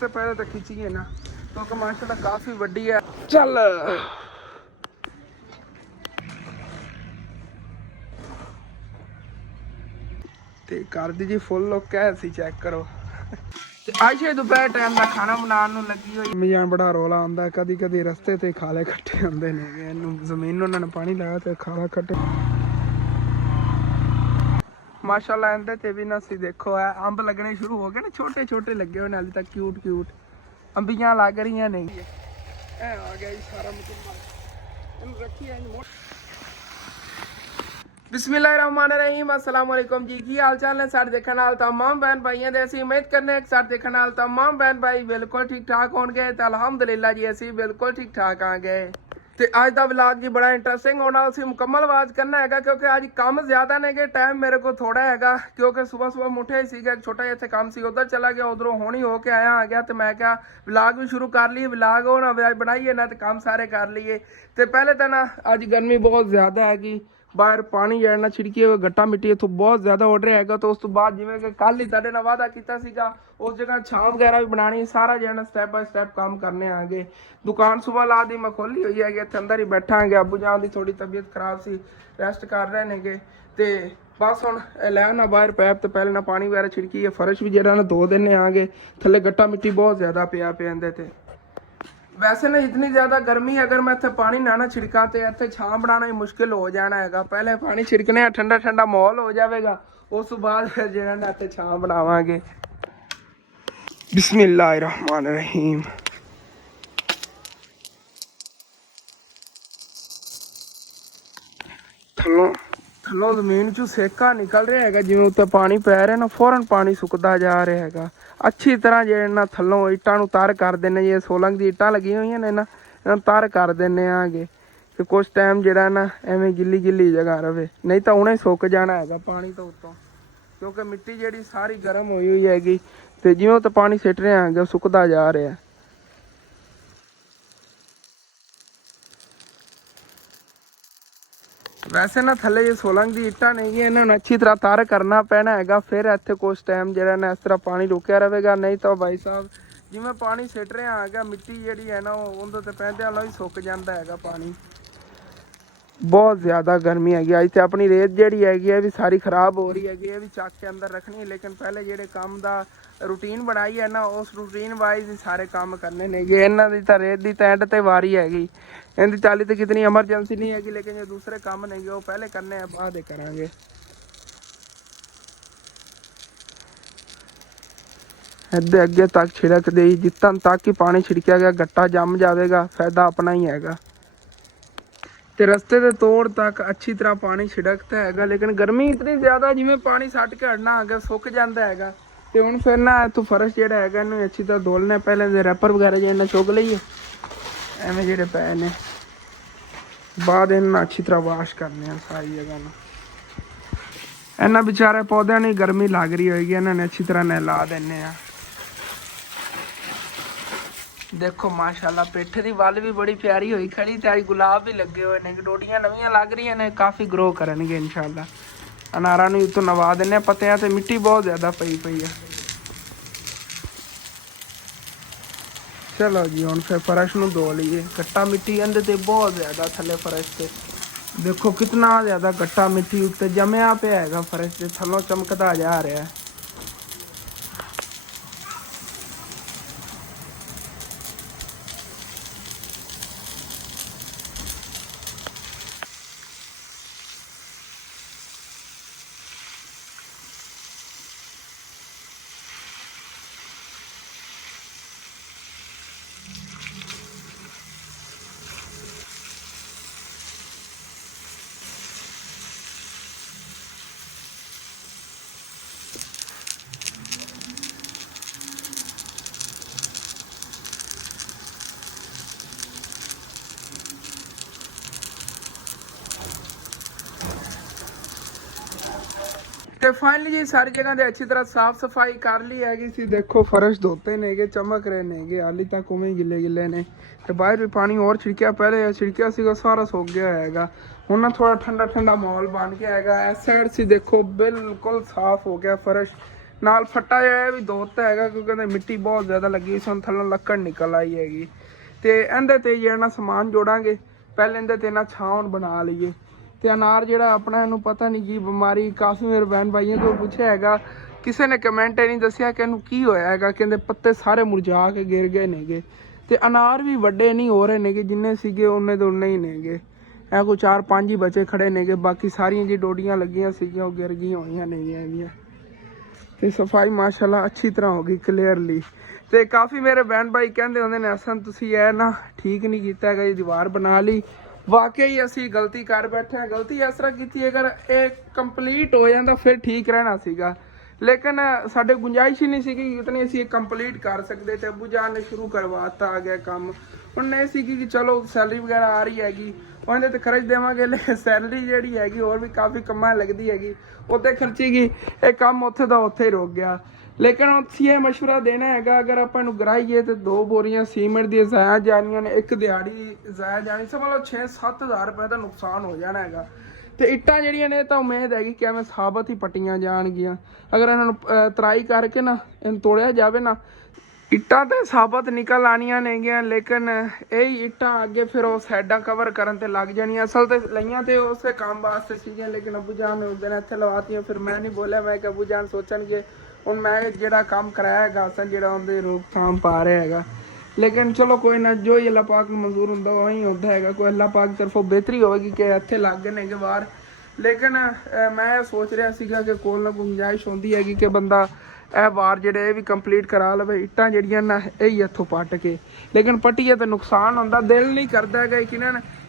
ਤੇ ਪਹਿਲੇ ਤਾਂ ਖਿੱਚੀਏ ਨਾ ਕਿਉਂਕਿ ਮਾਸ਼ਾਅੱਲਾ ਕਾਫੀ ਵੱਡੀ ਹੈ। ਚੱਲ ਤੇ ਕਰ ਦੀ ਜੀ ਫੁੱਲ ਲੁੱਕ ਹੈ, ਅਸੀਂ ਚੈੱਕ ਕਰੋ। ਤੇ ਅੱਜ ਦੁਪਹਿਰ ਟਾਈਮ ਦਾ ਖਾਣਾ ਬਣਾਉਣ ਨੂੰ ਲੱਗੀ ਹੋਈ ਮੀਆਂ, ਬੜਾ ਰੌਲਾ ਆਉਂਦਾ ਕਦੀ ਕਦੀ ਰਸਤੇ ਤੇ ਖਾਲੇ ਖੱਟੇ ਹੁੰਦੇ ਨੇ, ਇਹਨੂੰ ਜ਼ਮੀਨ ਨੂੰ ਉਹਨਾਂ ਨੇ ਪਾਣੀ ਲਾਇਆ ਤੇ ਖਾਲਾ ਖੱਟੇ ਮਾਸ਼ਾਅੱਲਾ। ਇਹਦੇ ਤੇ ਵੀ ਨਾ ਅਸੀਂ ਦੇਖੋ ਹੈ ਅੰਬ ਲੱਗਣੇ ਸ਼ੁਰੂ ਹੋ ਗਏ ਨੇ, ਛੋਟੇ ਛੋਟੇ ਲੱਗੇ ਹੋਏ ਨੇ ਹਾਲੇ ਤੱਕ, ਕਿਊਟ ਕਿਊਟ ਅੰਬੀਆਂ ਲੱਗ ਰਹੀਆਂ ਨੇ। ਇਹ ਆ ਗਿਆ ਜੀ ਸਾਰਾ ਮੁਕੰਮਲ, ਇਹਨੂੰ ਰੱਖੀਏ ਬਿਸਮਿल्लाहिर्रहमानिर्रहीम अस्सलाम वालेकुम जी। की हाल चाल ने सारे देखने वाले तमाम बहन भाइयों दे, ਅਸੀਂ उम्मीद करने हैं सारे देखने वाले तमाम बहन भाई बिल्कुल ठीक ठाक होंगे। तो अल्हम्दुलिल्लाह जी ਅਸੀਂ बिल्कुल ठीक ठाक आ गए। ਤੇ ਅੱਜ ਦਾ ਵਲੌਗ ਜੀ ਬੜਾ ਇੰਟਰਸਟਿੰਗ ਹੋਣਾ, ਅਸੀਂ ਮੁਕੰਮਲ ਆਵਾਜ਼ ਕਰਨਾ ਹੈਗਾ ਕਿਉਂਕਿ ਅੱਜ ਕੰਮ ਜ਼ਿਆਦਾ ਨੇਗੇ, ਟਾਈਮ ਮੇਰੇ ਕੋਲ ਥੋੜਾ ਹੈਗਾ ਕਿਉਂਕਿ ਸਵੇਰ ਮੁੱਠਿਆ ਹੀ ਸੀਗਾ, ਛੋਟਾ ਜਿਹਾ ਇੱਥੇ ਕੰਮ ਸੀ, ਉਧਰ ਚਲਾ ਗਿਆ, ਉਧਰੋਂ ਹੁਣੀ ਹੋ ਕੇ ਆਇਆ ਆ ਗਿਆ। ਤੇ ਮੈਂ ਕਿਹਾ ਵਲੌਗ ਵੀ ਸ਼ੁਰੂ ਕਰ ਲਈਏ, ਵਲੌਗ ਹੋ ਨਾ ਬਣਾਈਏ ਨਾ ਤੇ ਕੰਮ ਸਾਰੇ ਕਰ ਲਈਏ। ਤੇ ਪਹਿਲੇ ਤਾਂ ਨਾ ਅੱਜ ਗਰਮੀ ਬਹੁਤ ਜ਼ਿਆਦਾ ਹੈਗੀ, ਬਾਹਰ ਪਾਣੀ ਜਿਹੜਾ ਛਿੜਕੀ ਹੋਏ ਗੱਟਾ ਮਿੱਟੀ ਇੱਥੋਂ ਬਹੁਤ ਜ਼ਿਆਦਾ ਉੱਡ ਰਿਹਾ ਹੈਗਾ। ਤਾਂ ਉਸ ਤੋਂ ਬਾਅਦ ਜਿਵੇਂ ਕਿ ਕੱਲ ਹੀ ਤੁਹਾਡੇ ਨਾਲ ਵਾਅਦਾ ਕੀਤਾ ਸੀਗਾ ਉਸ ਜਗ੍ਹਾ ਛਾਂ ਵਗੈਰਾ ਵੀ ਬਣਾਉਣੀ, ਸਾਰਾ ਜਿਹੜਾ ਸਟੈਪ ਬਾਏ ਸਟੈਪ ਕੰਮ ਕਰਨੇ ਆਗੇ। ਦੁਕਾਨ ਸੁਬਹ ਲਾ ਦੀ ਮੈਂ ਖੋਲੀ ਹੋਈ ਹੈਗੀ, ਇੱਥੇ ਅੰਦਰ ਹੀ ਬੈਠਾਂਗੇ। ਅੱਬੂ ਜਾਨ ਦੀ ਥੋੜੀ ਤਬੀਅਤ ਖਰਾਬ ਸੀ, ਰੈਸਟ ਕਰ ਰਹੇ ਨੇਗੇ। ਤੇ ਬਸ ਹੁਣ ਲੈ ਨਾ ਬਾਹਰ ਪੈਪ ਤੇ ਪਹਿਲੇ ਨਾ ਪਾਣੀ ਵਗੈਰਾ ਛਿੜਕੀ ਹੈ, ਫਰਸ਼ ਵੀ ਜਿਹੜਾ ਨਾ ਧੋ ਦਿੰਨੇ ਆਗੇ, ਥੱਲੇ ਗੱਟਾ ਮਿੱਟੀ ਬਹੁਤ ਜ਼ਿਆਦਾ ਪਿਆ ਇਹਦੇ ਤੇ। वैसे ना इतनी ज़्यादा गर्मी अगर मैं इतने पानी ना छिड़का तो इतने छां बनाना ही मुश्किल हो जाना है। पहले पानी छिड़कने ठंडा ठंडा माहौल हो जाएगा, उस बाद फिर जो इतने छां बनावांगे। बिस्मिल्लाहिर्रहमानिर्रहीम। थल्लों जमीन चों सेका निकल रहा है, जिवें उत्ते पानी पै रहा ना फौरन पानी सुकदा जा रहा है। अच्छी तरह जे ना थल्लों इट्टां नूं तर कर देने, जे सोलंग दी इट्टां लगी हुई ने ना इन्हां तर कर देने आगे कि कुछ टाइम जेड़ा ना एवें गिल्ली गिल्ली जगह रवे, नहीं तो उन्हें सुक जाना है पानी तो उत्तों, क्योंकि मिट्टी जेड़ी सारी गर्म हुई हुई हैगी ते जिवें उत्ते पानी सिट रहे हैं सुकदा जा रहा है। वैसे ना थले ये सोलंग की इट्टा नहीं है, इन्होंने अच्छी तरह तर करना पैना है, फिर इतने कुछ टाइम जो ना इस तरह पानी रुकया रहेगा। नहीं तो भाई साहब जिमें पानी सिट रहा है मिट्टी जी है ना उन्होंने तो पैंदे वाला भी सुक जाता है पानी। बहुत ज़्यादा गर्मी हैगी, अज तो अपनी रेत जी हैगी भी सारी खराब हो रही हैगी, भी चक के अंदर रखनी है। लेकिन पहले जेडे काम का रूटीन बनाई है ना उस रूटीन वाइज ही सारे काम करने ने। इन्हों की तो रेत की तो एंड ते वारी हैगी, इनकी चाली तो कितनी एमरजेंसी नहीं हैगी, लेकिन जो दूसरे काम नहीं वो पहले करने हैं बाद करांगे। इधर अगे तक छिड़क दे, जितन तक ही पानी छिड़किया गया गट्टा जम जाएगा, फायदा अपना ही हैगा। ते रस्ते के तोड़ तक अच्छी तरह पानी छिड़कता है, लेकिन गर्मी इतनी ज़्यादा जिमें पानी सट के हटना है सुक जाता है। तो हूँ फिर ना इतों फर्श जोड़ा है इन्हें अच्छी तरह धोलने, पहले रैपर वगैरह जो इन्हें चुग लीए एवं जोड़े पे ने, बाद इन्हें अच्छी तरह वाश करने सारी जगह ना। इन्होंने बेचारे पौधों ने गर्मी लग रही होगी, इन्होंने अच्छी तरह नहला देने। देखो माशाल्लाह पेठे की वल भी बड़ी प्यारी हुई खड़ी, तो अज गुलाब भी लगे हुए हैं, डोडियां नवियां लग रही ने, काफ़ी ग्रो करनगे इंशाल्लाह। अनारा नूं उत्तों नवा देने पत्तियां, ते मिट्टी बहुत ज़्यादा पई है। चलो जी हुण फिर फर्श नूं धो लीए, गट्टा मिट्टी अंदर ते बहुत ज़्यादा थले फर्श से देखो कितना ज़्यादा गट्टा मिट्टी उत्ते जमया पे है, फर्श के थलों चमकदा जा रहा है। तो फाइनली जी सारी जगह से अच्छी तरह साफ सफाई कर ली हैगी। देखो फर्श धोते ने चमक रहे ने, हाली तक उमें गिले गिले ने। तो बाहर भी पानी और छिड़किया, पहले छिड़किया सीगा सारा सुक गया है। हुण ना थोड़ा ठंडा ठंडा माहौल बन गया है। इस साइड से देखो बिल्कुल साफ हो गया फर्श, ਨਾਲ ਫੱਟਾ ਜਿਹੜਾ ਇਹ ਵੀ ਦੋਤਾ ਹੈਗਾ ਕਿਉਂਕਿ ਇਹਦੇ ਮਿੱਟੀ ਬਹੁਤ ਜ਼ਿਆਦਾ ਲੱਗੀ ਸੀ, ਹੁਣ ਥੱਲੋਂ ਲੱਕੜ ਨਿਕਲ ਆਈ ਹੈਗੀ। ਤੇ ਇਹਦੇ ਤੇ ਜਿਹੜਾ ਸਮਾਨ ਜੋੜਾਂਗੇ, ਪਹਿਲੇ ਇਹਦੇ ਤੇ ਨਾ ਛਾਂ ਬਣਾ ਲਈਏ। ਤੇ ਅਨਾਰ ਜਿਹੜਾ ਆਪਣਾ, ਇਹਨੂੰ ਪਤਾ ਨਹੀਂ ਕੀ ਬਿਮਾਰੀ, ਕਾਫੀ ਮੇਰੇ ਭੈਣ ਭਾਈਆਂ ਕੋਲ ਪੁੱਛਿਆ ਹੈਗਾ, ਕਿਸੇ ਨੇ ਕਮੈਂਟ ਇਹ ਨਹੀਂ ਦੱਸਿਆ ਕਿ ਇਹਨੂੰ ਕੀ ਹੋਇਆ ਹੈਗਾ। ਕਹਿੰਦੇ ਪੱਤੇ ਸਾਰੇ ਮੁਰਝਾ ਕੇ ਗਿਰ ਗਏ ਨੇਗੇ। ਤੇ ਅਨਾਰ ਵੀ ਵੱਡੇ ਨਹੀਂ ਹੋ ਰਹੇ ਨੇਗੇ, ਜਿੰਨੇ ਸੀਗੇ ਉਹਨੇ ਤੋਂ ਉਨੇ ਹੀ ਨੇਗੇ। ਇਹ ਕੋਈ 4-5 ਹੀ ਬਚੇ ਖੜੇ ਨੇਗੇ, ਬਾਕੀ ਸਾਰੀਆਂ ਜੀ ਡੋਡੀਆਂ ਲੱਗੀਆਂ ਸੀਗੀਆਂ ਉਹ ਗਿਰ ਗਈਆਂ ਹੋਈਆਂ ਨੇਗੀਆਂ ਇਹਦੀਆਂ। ਤੇ ਸਫਾਈ ਮਾਸ਼ਾਅੱਲਾ ਅੱਛੀ ਤਰ੍ਹਾਂ ਹੋ ਗਈ ਕਲੀਅਰਲੀ। ਤੇ ਕਾਫੀ ਮੇਰੇ ਭੈਣ ਭਾਈ ਕਹਿੰਦੇ ਹੁੰਦੇ ਨੇ ਅਸਨ ਤੁਸੀਂ ਇਹ ਨਾ ਠੀਕ ਨਹੀਂ ਕੀਤਾ ਹੈਗਾ, ਇਹ ਦੀਵਾਰ ਬਣਾ ਲਈ। ਵਾਕਈ ਅਸੀਂ ਗਲਤੀ ਕਰ ਬੈਠੇ ਹਾਂ। ਗਲਤੀ ਇਸ ਤਰ੍ਹਾਂ ਕੀਤੀ, ਅਗਰ ਇਹ ਕੰਪਲੀਟ ਹੋ ਜਾਂਦਾ ਫਿਰ ਠੀਕ ਰਹਿਣਾ ਸੀਗਾ, ਲੇਕਿਨ ਸਾਡੇ ਗੁੰਜਾਇਸ਼ ਹੀ ਨਹੀਂ ਸੀਗੀ ਇਤਨੀ ਅਸੀਂ ਕੰਪਲੀਟ ਕਰ ਸਕਦੇ। ਤੇ ਅੱਬੂ ਜਾਨ ਨੇ ਸ਼ੁਰੂ ਕਰਵਾਤਾ ਆ ਗਿਆ ਕੰਮ। ਹੁਣ ਇਹ ਸੀ ਕਿ ਚਲੋ ਸੈਲਰੀ ਵਗੈਰਾ ਆ ਰਹੀ ਹੈਗੀ, ਉਹਦੇ ਤੇ ਖਰਚ ਦੇਵਾਂਗੇ, ਲੇਕਿਨ ਸੈਲਰੀ ਜਿਹੜੀ ਹੈਗੀ ਹੋਰ ਵੀ ਕਾਫੀ ਕੰਮਾਂ ਲੱਗਦੀ ਹੈਗੀ, ਉੱਤੇ ਖਰਚੀ ਗਈ। ਇਹ ਕੰਮ ਉੱਥੇ ਦਾ ਉੱਥੇ ਹੀ ਰੁਕ ਗਿਆ। ਲੇਕਿਨ ਅਸੀਂ ਇਹ ਮਸ਼ਵਰਾ ਦੇਣਾ ਹੈਗਾ, ਅਗਰ ਆਪਾਂ ਨੂੰ ਗਰਾਈਏ ਤੇ 2 ਬੋਰੀਆਂ ਸੀਮੈਂਟ ਦੀਆਂ ਜ਼ਾਇਆ ਜਾਣੀਆਂ ਨੇ, ਇੱਕ ਦਿਹਾੜੀ ਜ਼ਾਇਆ ਜਾਣੀ, ਸਮਝ ਲਓ 6-7 ਹਜ਼ਾਰ ਰੁਪਏ ਦਾ ਨੁਕਸਾਨ ਹੋ ਜਾਣਾ ਹੈਗਾ। ਤੇ ਇੱਟਾਂ ਜਿਹੜੀਆਂ ਨੇ ਤਾਂ ਉਮੀਦ ਹੈਗੀ ਕਿ ਐਵੇਂ ਸਾਬਤ ਹੀ ਪੱਟੀਆਂ ਜਾਣਗੀਆਂ। ਅਗਰ ਇਹਨਾਂ ਨੂੰ ਤਰਾਈ ਕਰਕੇ ਨਾ ਇਹਨੂੰ ਤੋੜਿਆ ਜਾਵੇ ਨਾ, ਇੱਟਾਂ ਤੇ ਸਾਬਤ ਨਿਕਲ ਆਣੀਆਂ ਨੇਗੀਆਂ। ਲੇਕਿਨ ਇਹ ਇੱਟਾਂ ਅੱਗੇ ਫਿਰ ਉਹ ਸਾਈਡਾਂ ਕਵਰ ਕਰਨ ਤੇ ਲੱਗ ਜਾਣੀਆਂ। ਅਸਲ ਤੇ ਲਈਆਂ ਤੇ ਉਸੇ ਕੰਮ ਵਾਸਤੇ ਸੀਗੀਆਂ, ਲੇਕਿਨ ਅੱਬੂ ਜਾਨ ਨੇ ਉਸ ਦਿਨ ਇੱਥੇ ਲਵਾਤੀਆਂ। ਫਿਰ ਮੈਂ ਨਹੀਂ ਬੋਲਿਆ, ਮੈਂ ਕਿ ਅੱਬੂ ਜਾਨ ਸੋਚਣਗੇ ਹੁਣ ਮੈਂ ਜਿਹੜਾ ਕੰਮ ਕਰਾਇਆ ਹੈਗਾ ਅਸਲ ਜਿਹੜਾ ਉਹਦੇ ਰੋਕਥਾਮ ਪਾ ਰਿਹਾ ਹੈਗਾ। ਲੇਕਿਨ ਚਲੋ ਕੋਈ ਨਾ, ਜੋ ਹੀ ਅੱਲਾਹ ਪਾਕ ਨੂੰ ਮਨਜ਼ੂਰ ਹੁੰਦਾ ਉਹੀ ਹੁੰਦਾ ਹੈਗਾ। ਕੋਈ ਅੱਲਾਹ ਪਾਕ ਤਰਫੋਂ ਬਿਹਤਰੀ ਹੋਵੇਗੀ ਕਿ ਇੱਥੇ ਲੱਗ ਗਏ ਨੇਗੇ ਬਾਹਰ। ਲੇਕਿਨ ਮੈਂ ਸੋਚ ਰਿਹਾ ਸੀਗਾ ਕਿ ਕੋਲ ਨਾ ਗੁੰਜਾਇਸ਼ ਹੁੰਦੀ ਹੈਗੀ ਕਿ ਬੰਦਾ ਇਹ ਵਾਰ ਜਿਹੜੇ ਇਹ ਵੀ ਕੰਪਲੀਟ ਕਰਾ ਲਵੇ, ਇੱਟਾਂ ਜਿਹੜੀਆਂ ਨਾ ਇਹ ਹੀ ਇੱਥੋਂ ਪੱਟ ਕੇ। ਲੇਕਿਨ ਪੱਟੀਏ ਤਾਂ ਨੁਕਸਾਨ ਹੁੰਦਾ, ਦਿਲ ਨਹੀਂ ਕਰਦਾ ਹੈਗਾ।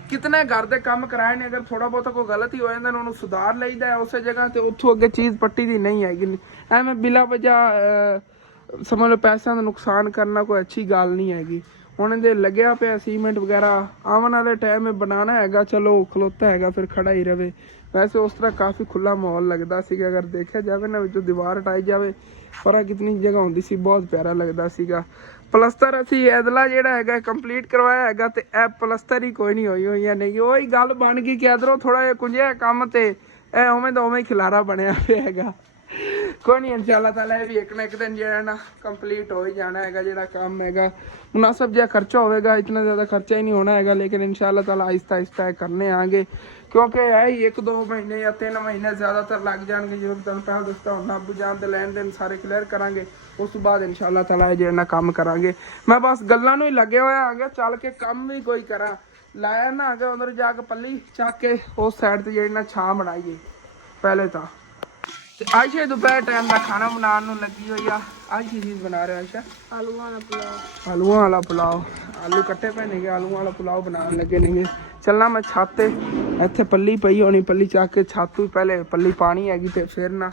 ਕਿਤਨੇ ਘਰ ਦੇ ਕੰਮ ਕਰਾਏ ਨੇ, ਅਗਰ ਥੋੜਾ ਬਹੁਤਾ ਕੋਈ ਗਲਤੀ ਹੋ ਜਾਂਦਾ ਉਹਨੂੰ ਸੁਧਾਰ ਲਈਦਾ ਉਸੇ ਜਗ੍ਹਾ ਤੇ, ਉੱਥੋਂ ਅੱਗੇ ਚੀਜ਼ ਪੱਟੀ ਦੀ ਨਹੀਂ ਹੈਗੀ। ਐਵੇਂ ਬਿਲਾ ਵਜ੍ਹਾ ਸਮਝ ਲਓ ਪੈਸਿਆਂ ਦਾ ਨੁਕਸਾਨ ਕਰਨਾ ਕੋਈ ਅੱਛੀ ਗੱਲ ਨਹੀਂ ਹੈਗੀ। ਹੁਣ ਇਹਦੇ ਲੱਗਿਆ ਪਿਆ ਸੀਮੈਂਟ ਵਗੈਰਾ, ਆਉਣ ਵਾਲੇ ਟਾਈਮ ਬਣਾਉਣਾ ਹੈਗਾ, ਚਲੋ ਖਲੋਤਾ ਹੈਗਾ ਫਿਰ ਖੜਾ ਹੀ ਰਵੇ। ਵੈਸੇ ਉਸ ਤਰ੍ਹਾਂ ਕਾਫੀ ਖੁੱਲਾ ਮਾਹੌਲ ਲੱਗਦਾ ਸੀਗਾ, ਅਗਰ ਦੇਖਿਆ ਜਾਵੇ ਨਾ ਵਿੱਚੋਂ ਦੀਵਾਰ ਹਟਾਈ ਜਾਵੇ ਪਰ ਕਿਤਨੀ ਜਗ੍ਹਾ ਹੁੰਦੀ ਸੀ, ਬਹੁਤ ਪਿਆਰਾ ਲੱਗਦਾ ਸੀਗਾ। ਪਲਸਤਰ ਅਸੀਂ ਐਦਲਾ ਜਿਹੜਾ ਹੈਗਾ ਕੰਪਲੀਟ ਕਰਵਾਇਆ ਹੈਗਾ, ਤੇ ਇਹ ਪਲਸਤਰ ਹੀ ਕੋਈ ਨਹੀਂ ਹੋਈਆਂ ਨਹੀਂ। ਉਹੀ ਗੱਲ ਬਣ ਗਈ ਕਿ ਇੱਧਰੋਂ ਥੋੜਾ ਜਿਹਾ ਕੁੰਝਿਆ ਕੰਮ ਤੇ ਇਹ ਉਵੇਂ ਦਾ ਉਵੇਂ ਹੀ ਖਿਲਾਰਾ ਬਣਿਆ ਪਿਆ ਹੈਗਾ। ਕੋਈ ਨਹੀਂ, ਇਨਸ਼ਾਅੱਲਾ ਤਾਲਾ ਇਹ ਵੀ ਇੱਕ ਨਾ ਇੱਕ ਦਿਨ ਜਿਹੜਾ ਨਾ ਕੰਪਲੀਟ ਹੋ ਹੀ ਜਾਣਾ ਹੈਗਾ। ਜਿਹੜਾ ਕੰਮ ਹੈਗਾ ਮੁਨਾਸਬ ਜਿਹਾ ਖਰਚਾ ਹੋਵੇਗਾ, ਇਤਨਾ ਜ਼ਿਆਦਾ ਖਰਚਾ ਹੀ ਨਹੀਂ ਹੋਣਾ ਹੈਗਾ। ਲੇਕਿਨ ਇਨਸ਼ਾਅੱਲਾ ਤਾਲਾ ਆਹਿਸਤਾ ਆਹਿਸਤਾ ਕਰਨੇ ਆਂਗੇ, ਕਿਉਂਕਿ ਇਹ ਹੀ 1-2 ਮਹੀਨੇ ਜਾਂ 3 ਮਹੀਨੇ ਜ਼ਿਆਦਾਤਰ ਲੱਗ ਜਾਣਗੇ। ਜਦੋਂ ਤੁਹਾਨੂੰ ਪਹਿਲਾਂ ਦੱਸਦਾ ਹੁਣ ਅੱਬੂ ਜਾਨ ਦੇ ਲੈਣ ਦੇਣ ਸਾਰੇ ਕਲੀਅਰ ਕਰਾਂਗੇ, ਉਸ ਤੋਂ ਬਾਅਦ ਇਨਸ਼ਾਅੱਲਾ ਤਾਲਾ ਇਹ ਜਿਹੜਾ ਨਾ ਕੰਮ ਕਰਾਂਗੇ। ਮੈਂ ਬਸ ਗੱਲਾਂ ਨੂੰ ਹੀ ਲੱਗਿਆ ਹੋਇਆ ਆ ਗਿਆ, ਚੱਲ ਕੇ ਕੰਮ ਵੀ ਕੋਈ ਕਰਾਂ ਲਾਇਆ ਨਾ ਆ ਗਿਆ। ਉਧਰ ਜਾ ਕੇ ਪੱਲੀ ਚੱਕ ਕੇ ਉਸ ਸਾਈਡ ਤੇ ਜਿਹੜੀ ਨਾ ਛਾਂ ਬਣਾਈਏ ਪਹਿਲੇ ਤਾਂ। ਆਇਸ਼ਾ ਦੁਪਹਿਰ ਟਾਈਮ ਦਾ ਖਾਣਾ ਬਣਾਉਣ ਨੂੰ ਲੱਗੀ ਹੋਈ ਆ। ਅੱਜ ਕੀ ਚੀਜ਼ ਬਣਾ ਰਿਹਾ ਆਇਸ਼ਾ? ਆਲੂਆਂ ਵਾਲਾ ਪੁਲਾਓ। ਆਲੂਆਂ ਵਾਲਾ ਪੁਲਾਓ, ਆਲੂ ਕੱਟੇ ਪਏ ਨੇਗੇ, ਆਲੂਆਂ ਵਾਲਾ ਪੁਲਾਓ ਬਣਾਉਣ ਲੱਗੇ ਨੇਗੇ। ਚੱਲਣਾ ਮੈਂ ਛੱਤ ਤੇ, ਇੱਥੇ ਪੱਲੀ ਪਈ ਹੋਣੀ, ਪੱਲੀ ਚੱਕ ਕੇ ਛੱਤ ਤੋਂ ਪਹਿਲੇ ਪੱਲੀ ਪਾਣੀ ਹੈਗੀ ਤੇ ਫਿਰ ਨਾ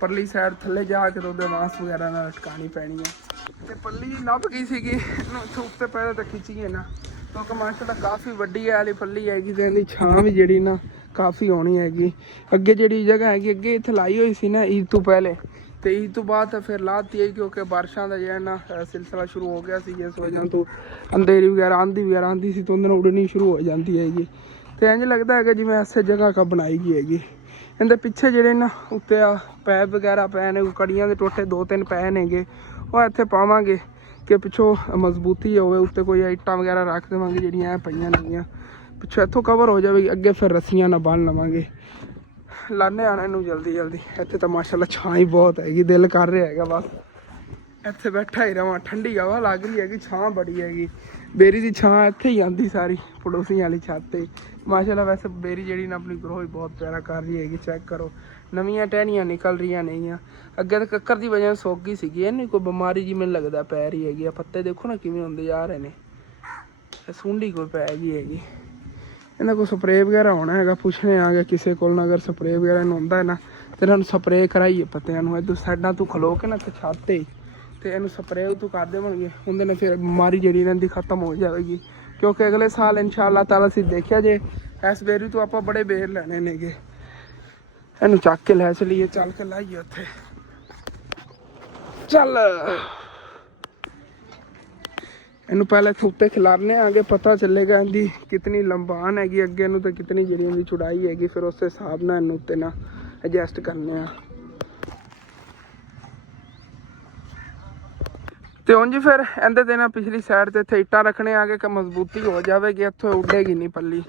ਪਰਲੀ ਸਾਈਡ ਥੱਲੇ ਜਾ ਕੇ ਉਹਦੇ ਮਾਸ ਵਗੈਰਾ ਨਾਲ ਲਟਕਾਉਣੀ ਪੈਣੀ ਹੈ। ਤੇ ਪੱਲੀ ਲੱਭ ਗਈ ਸੀਗੀ, ਇਹਨੂੰ ਉੱਤੇ ਪਹਿਲੇ ਤਾਂ ਖਿੱਚੀਏ ਨਾ, ਕਿਉਂਕਿ ਮਾਸ਼ਾਅੱਲਾ ਕਾਫੀ ਵੱਡੀ ਵਾਲੀ ਪੱਲੀ ਹੈਗੀ ਤੇ ਇਹਦੀ ਛਾਂ ਵੀ ਜਿਹੜੀ ਨਾ ਕਾਫੀ ਹੋਣੀ ਹੈਗੀ। ਅੱਗੇ ਜਿਹੜੀ ਜਗ੍ਹਾ ਹੈਗੀ ਅੱਗੇ ਇੱਥੇ ਲਾਈ ਹੋਈ ਸੀ ਨਾ ਈਦ ਤੋਂ ਪਹਿਲੇ, ਤੇ ਈਦ ਤੋਂ ਬਾਅਦ ਤਾਂ ਫਿਰ ਲਾਤੀ ਹੈ ਕਿਉਂਕਿ ਬਾਰਿਸ਼ਾਂ ਦਾ ਜਿਹੜਾ ਨਾ ਸਿਲਸਿਲਾ ਸ਼ੁਰੂ ਹੋ ਗਿਆ ਸੀ। ਇਸ ਵਜ੍ਹਾ ਤੋਂ ਅੰਧੇਰੀ ਵਗੈਰਾ ਆਂਦੀ ਸੀ ਤਾਂ ਉਹਦੇ ਨਾਲ ਉੱਡਣੀ ਸ਼ੁਰੂ ਹੋ ਜਾਂਦੀ ਹੈਗੀ। ਤੇ ਇੰਝ ਲੱਗਦਾ ਹੈਗਾ ਜਿਵੇਂ ਐਸੇ ਜਗ੍ਹਾ ਕਾ ਬਣਾਈ ਗਈ ਹੈਗੀ। ਇਹਦੇ ਪਿੱਛੇ ਜਿਹੜੇ ਨਾ ਉੱਤੇ ਆ ਪੈਪ ਵਗੈਰਾ ਪਏ ਨੇ, ਕੜੀਆਂ ਦੇ ਟੋਟੇ 2-3 ਪਏ ਨੇਗੇ, ਉਹ ਇੱਥੇ ਪਾਵਾਂਗੇ ਕਿ ਪਿੱਛੋਂ ਮਜ਼ਬੂਤੀ ਹੋਵੇ। ਉੱਤੇ ਕੋਈ ਇੱਟਾਂ ਵਗੈਰਾ ਰੱਖ ਦੇਵਾਂਗੇ ਜਿਹੜੀਆਂ ਐ ਪਈਆਂ ਨੇਗੀਆਂ, ਪਿੱਛੋਂ ਇੱਥੋਂ ਕਵਰ ਹੋ ਜਾਵੇਗੀ। ਅੱਗੇ ਫਿਰ ਰੱਸੀਆਂ ਨਾਲ ਬੰਨ ਲਵਾਂਗੇ, ਲਾਣੇ ਆਣੇ ਨੂੰ ਜਲਦੀ। ਇੱਥੇ ਤਾਂ ਮਾਸ਼ਾਅੱਲਾ ਛਾਂ ਹੀ ਬਹੁਤ ਹੈਗੀ, ਦਿਲ ਕਰ ਰਿਹਾ ਹੈਗਾ ਬਸ ਇੱਥੇ ਬੈਠਾ ਹੀ ਰਵਾਂ। ਠੰਡੀ ਹਵਾ ਲੱਗ ਰਹੀ ਹੈਗੀ, ਛਾਂ ਬੜੀ ਹੈਗੀ। ਬੇਰੀ ਦੀ ਛਾਂ ਇੱਥੇ ਹੀ ਆਉਂਦੀ ਸਾਰੀ ਪੜੋਸੀਆਂ ਵਾਲੀ ਛੱਤ ਤੇ ਮਾਸ਼ਾਅੱਲਾ। ਵੈਸੇ ਬੇਰੀ ਜਿਹੜੀ ਨਾ ਆਪਣੀ ਗਰੋਹ ਹੀ ਬਹੁਤ ਪਿਆਰਾ ਕਰ ਰਹੀ ਹੈਗੀ, ਚੈੱਕ ਕਰੋ, ਨਵੀਆਂ ਟਹਿਣੀਆਂ ਨਿਕਲ ਰਹੀਆਂ ਨੇਗੀਆਂ। ਅੱਗੇ ਤਾਂ ਕੱਕਰ ਦੀ ਵਜ੍ਹਾ ਸੋਕ ਗਈ ਸੀਗੀ, ਇਹਨੂੰ ਕੋਈ ਬਿਮਾਰੀ ਜੀ ਮੈਨੂੰ ਲੱਗਦਾ ਪੈ ਰਹੀ ਹੈਗੀ ਆ। ਪੱਤੇ ਦੇਖੋ ਨਾ ਕਿਵੇਂ ਹੁੰਦੇ ਜਾ ਰਹੇ ਨੇ, ਸੁੰਡੀ ਕੋਈ ਪੈ ਗਈ ਹੈਗੀ। ਇਹਨਾਂ ਕੋਲ ਸਪਰੇਅ ਵਗੈਰਾ ਹੋਣਾ ਹੈਗਾ, ਪੁੱਛਣੇ ਆ ਗਏ ਕਿਸੇ ਕੋਲ ਨਾ, ਅਗਰ ਸਪਰੇਅ ਵਗੈਰਾ ਨੂੰ ਹੁੰਦਾ ਹੈ ਨਾ ਤੇ ਇਹਨਾਂ ਨੂੰ ਸਪਰੇਅ ਕਰਾਈਏ ਪੱਤਿਆਂ ਨੂੰ। ਇੱਧਰ ਸਾਈਡਾਂ ਤੋਂ ਖਲੋ ਕੇ ਨਾ ਤੇ ਛੱਤ ਤੇ ਤੇ ਇਹਨੂੰ ਸਪਰੇਅ ਤੋਂ ਕਰ ਦੇਵਾਂਗੇ, ਉਹਦੇ ਨਾਲ ਫਿਰ ਬਿਮਾਰੀ ਜਿਹੜੀ ਇਹਨਾਂ ਦੀ ਖਤਮ ਹੋ ਜਾਵੇਗੀ। ਕਿਉਂਕਿ ਅਗਲੇ ਸਾਲ ਇਨਸ਼ਾਅੱਲਾ ਤਾਲਾ ਅਸੀਂ ਦੇਖਿਆ ਜੇ ਇਸ ਬੇਰੀ ਤੋਂ ਆਪਾਂ ਬੜੇ ਬੇਰ ਲੈਣੇ ਨੇਗੇ। ਇਹਨੂੰ ਚੱਕ ਕੇ ਲੈ ਚਲੀਏ, ਚੱਲ ਕੇ ਲਾਈਏ ਉੱਥੇ, ਚੱਲ ਇਹਨੂੰ ਪਹਿਲੇ ਉੱਤੇ ਖਿਲਾਰਨੇ ਆਗੇ, ਪਤਾ ਚੱਲੇਗਾ ਇਹਦੀ ਕਿਤਨੀ ਲੰਬਾਨ ਹੈਗੀ ਅੱਗੇ ਨੂੰ ਤੇ ਕਿਤਨੀ ਜਿਹੜੀ ਇਹਦੀ ਚੌੜਾਈ ਹੈਗੀ। ਫਿਰ ਉਸ ਹਿਸਾਬ ਨਾਲ ਇਹਨੂੰ ਉੱਤੇ ਨਾ ਐਡਜਸਟ ਕਰਨੇ ਆ। ਤੇ ਉਂਝ ਫਿਰ ਇਹਦੇ ਤੇ ਨਾ ਪਿਛਲੀ ਸਾਈਡ ਤੇ ਇੱਥੇ ਇੱਟਾਂ ਰੱਖਣੇ ਆ ਕਿ ਮਜ਼ਬੂਤੀ ਹੋ ਜਾਵੇਗੀ, ਇੱਥੋਂ ਉੱਡੇਗੀ ਨਹੀਂ ਪੱਲੀ।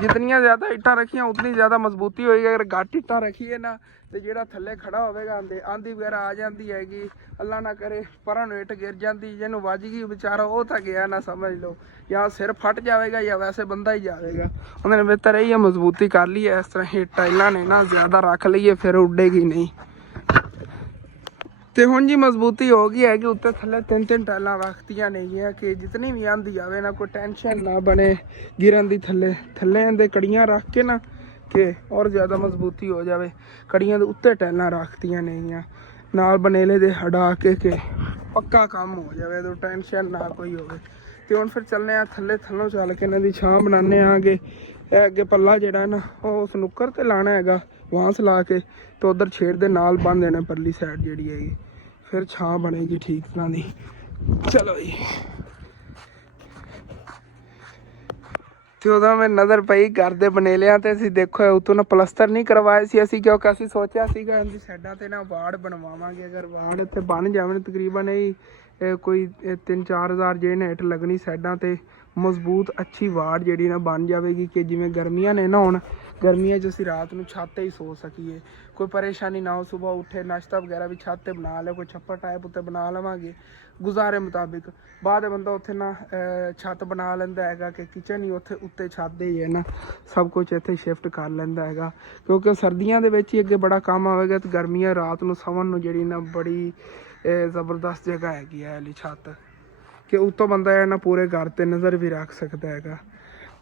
ਜਿਤਨੀਆਂ ਜ਼ਿਆਦਾ ਇੱਟਾਂ ਰੱਖੀਆਂ ਉਤਨੀ ਜ਼ਿਆਦਾ ਮਜ਼ਬੂਤੀ ਹੋਏਗੀ। ਅਗਰ ਘੱਟ ਇੱਟਾਂ ਰੱਖੀਏ ਨਾ ਤੇ ਜਿਹੜਾ ਥੱਲੇ ਖੜਾ ਹੋਵੇਗਾ ਆਂਦੀ ਵਗੈਰਾ ਆ ਜਾਂਦੀ ਹੈਗੀ, ਅੱਲਾ ਨਾ ਕਰੇ ਪਰਾਂ ਨੂੰ ਇੱਟ ਗਿਰ ਜਾਂਦੀ, ਜਿਹਨੂੰ ਵੱਜ ਗਈ ਵਿਚਾਰਾ ਉਹ ਤਾਂ ਗਿਆ ਨਾ, ਸਮਝ ਲਓ, ਜਾਂ ਸਿਰ ਫਟ ਜਾਵੇਗਾ ਜਾਂ ਵੈਸੇ ਬੰਦਾ ਹੀ ਜਾਵੇਗਾ। ਉਹਨਾਂ ਨੇ ਬਿਹਤਰ ਇਹ ਮਜ਼ਬੂਤੀ ਕਰ ਲਈ ਹੈ, ਇਸ ਤਰ੍ਹਾਂ ਹੀ ਟਾਈਲਾਂ ਨੇ ਨਾ ਜ਼ਿਆਦਾ ਰੱਖ ਲਈਏ ਫਿਰ ਉੱਡੇਗੀ ਨਹੀਂ। ਤੇ ਹੁਣ ਜੀ ਮਜ਼ਬੂਤੀ ਹੋ ਗਈ ਹੈ ਕਿ ਉੱਤੇ ਥੱਲੇ 3-3 ਟਾਈਲਾਂ ਰੱਖਤੀਆਂ ਨੇਗੀਆਂ ਕਿ ਜਿਤਨੀ ਵੀ ਆਂਦੀ ਆਵੇ ਨਾ ਕੋਈ ਟੈਨਸ਼ਨ ਨਾ ਬਣੇ ਗਿਰਨ ਦੀ। ਥੱਲੇ ਇਹਦੇ ਕੜੀਆਂ ਰੱਖ ਕੇ ਨਾ ਕਿ ਔਰ ਜ਼ਿਆਦਾ ਮਜ਼ਬੂਤੀ ਹੋ ਜਾਵੇ, ਕੜੀਆਂ ਦੇ ਉੱਤੇ ਟਾਈਲਾਂ ਰੱਖਤੀਆਂ ਨੇਗੀਆਂ ਨਾਲ ਬਨੇਲੇ ਦੇ ਹਟਾ ਕੇ ਕਿ ਪੱਕਾ ਕੰਮ ਹੋ ਜਾਵੇ, ਤਾਂ ਟੈਨਸ਼ਨ ਨਾ ਕੋਈ ਹੋਵੇ। ਤੇ ਹੁਣ ਫਿਰ ਚੱਲਦੇ ਆ ਥੱਲੋਂ ਚੱਲ ਕੇ ਇਹਨਾਂ ਦੀ ਛਾਂ ਬਣਾਉਂਦੇ ਆਂਗੇ। ਇਹ ਅੱਗੇ ਪੱਲਾ ਜਿਹੜਾ ਨਾ ਉਹ ਉਸ ਨੁੱਕਰ ਤੇ ਲਾਣਾ ਹੈਗਾ, ਵਾਂਸ ਲਾ ਕੇ ਤੇ ਉਧਰ ਛੇੜ ਦੇ ਨਾਲ ਬੰਨ ਦੇਣਾ ਪਰਲੀ ਸਾਈਡ ਜਿਹੜੀ ਹੈਗੀ, ਫਿਰ ਛਾਂ ਬਣੇਗੀ ਠੀਕ ਤਰ੍ਹਾਂ ਦੀ। ਚਲੋ ਜੀ। ਤੇ ਉਦੋਂ ਮੈਂ ਨਜ਼ਰ ਪਈ ਘਰ ਦੇ ਬਨੇਲਿਆਂ ਤੇ, ਅਸੀਂ ਦੇਖੋ ਉਤੋਂ ਨਾ ਪਲਸਤਰ ਨਹੀਂ ਕਰਵਾਏ ਸੀ ਅਸੀਂ, ਕਿਉਂਕਿ ਅਸੀਂ ਸੋਚਿਆ ਸੀਗਾ ਇਹਦੀ ਸਾਈਡਾਂ ਤੇ ਨਾ ਵਾੜ ਬਣਵਾਵਾਂਗੇ। ਅਗਰ ਵਾੜ ਇੱਥੇ ਬਣ ਜਾਵਣ ਤਕਰੀਬਨ ਇਹ ਕੋਈ 3-4 ਹਜ਼ਾਰ ਜਿਹੜੇ ਨੇ ਇੱਟ ਲੱਗਣੀ ਸਾਈਡਾਂ ਤੇ, ਮਜ਼ਬੂਤ ਅੱਛੀ ਵਾੜ ਜਿਹੜੀ ਨਾ ਬਣ ਜਾਵੇਗੀ ਕਿ ਜਿਵੇਂ ਗਰਮੀਆਂ ਨੇ ਨਾ, ਹੁਣ ਗਰਮੀਆਂ 'ਚ ਅਸੀਂ ਰਾਤ ਨੂੰ ਛੱਤ 'ਤੇ ਹੀ ਸੋ ਸਕੀਏ, ਕੋਈ ਪਰੇਸ਼ਾਨੀ ਨਾ ਹੋ। ਸੁਬਾਹ ਉੱਠੇ ਨਾਸ਼ਤਾ ਵਗੈਰਾ ਵੀ ਛੱਤ 'ਤੇ ਬਣਾ ਲਿਆ, ਕੋਈ ਛੱਪੜ ਟਾਈਪ ਉੱਤੇ ਬਣਾ ਲਵਾਂਗੇ ਗੁਜ਼ਾਰੇ ਮੁਤਾਬਿਕ। ਬਾਅਦ ਬੰਦਾ ਉੱਥੇ ਨਾ ਛੱਤ ਬਣਾ ਲੈਂਦਾ ਹੈਗਾ ਕਿ ਕਿਚਨ ਹੀ ਉੱਤੇ ਛੱਤ ਦੇ ਹੀ ਹੈ ਨਾ, ਸਭ ਕੁਝ ਇੱਥੇ ਸ਼ਿਫਟ ਕਰ ਲੈਂਦਾ ਹੈਗਾ, ਕਿਉਂਕਿ ਸਰਦੀਆਂ ਦੇ ਵਿੱਚ ਹੀ ਅੱਗੇ ਬੜਾ ਕੰਮ ਆਵੇਗਾ। ਤੇ ਗਰਮੀਆਂ ਰਾਤ ਨੂੰ ਸੌਣ ਨੂੰ ਜਿਹੜੀ ਨਾ ਬੜੀ ਜ਼ਬਰਦਸਤ ਜਗ੍ਹਾ ਹੈਗੀ ਹੈ ਵਾਲੀ ਛੱਤ, ਕਿ ਉੱਤੋਂ ਬੰਦਾ ਇਹ ਨਾ ਪੂਰੇ ਘਰ 'ਤੇ ਨਜ਼ਰ ਵੀ ਰੱਖ ਸਕਦਾ ਹੈਗਾ।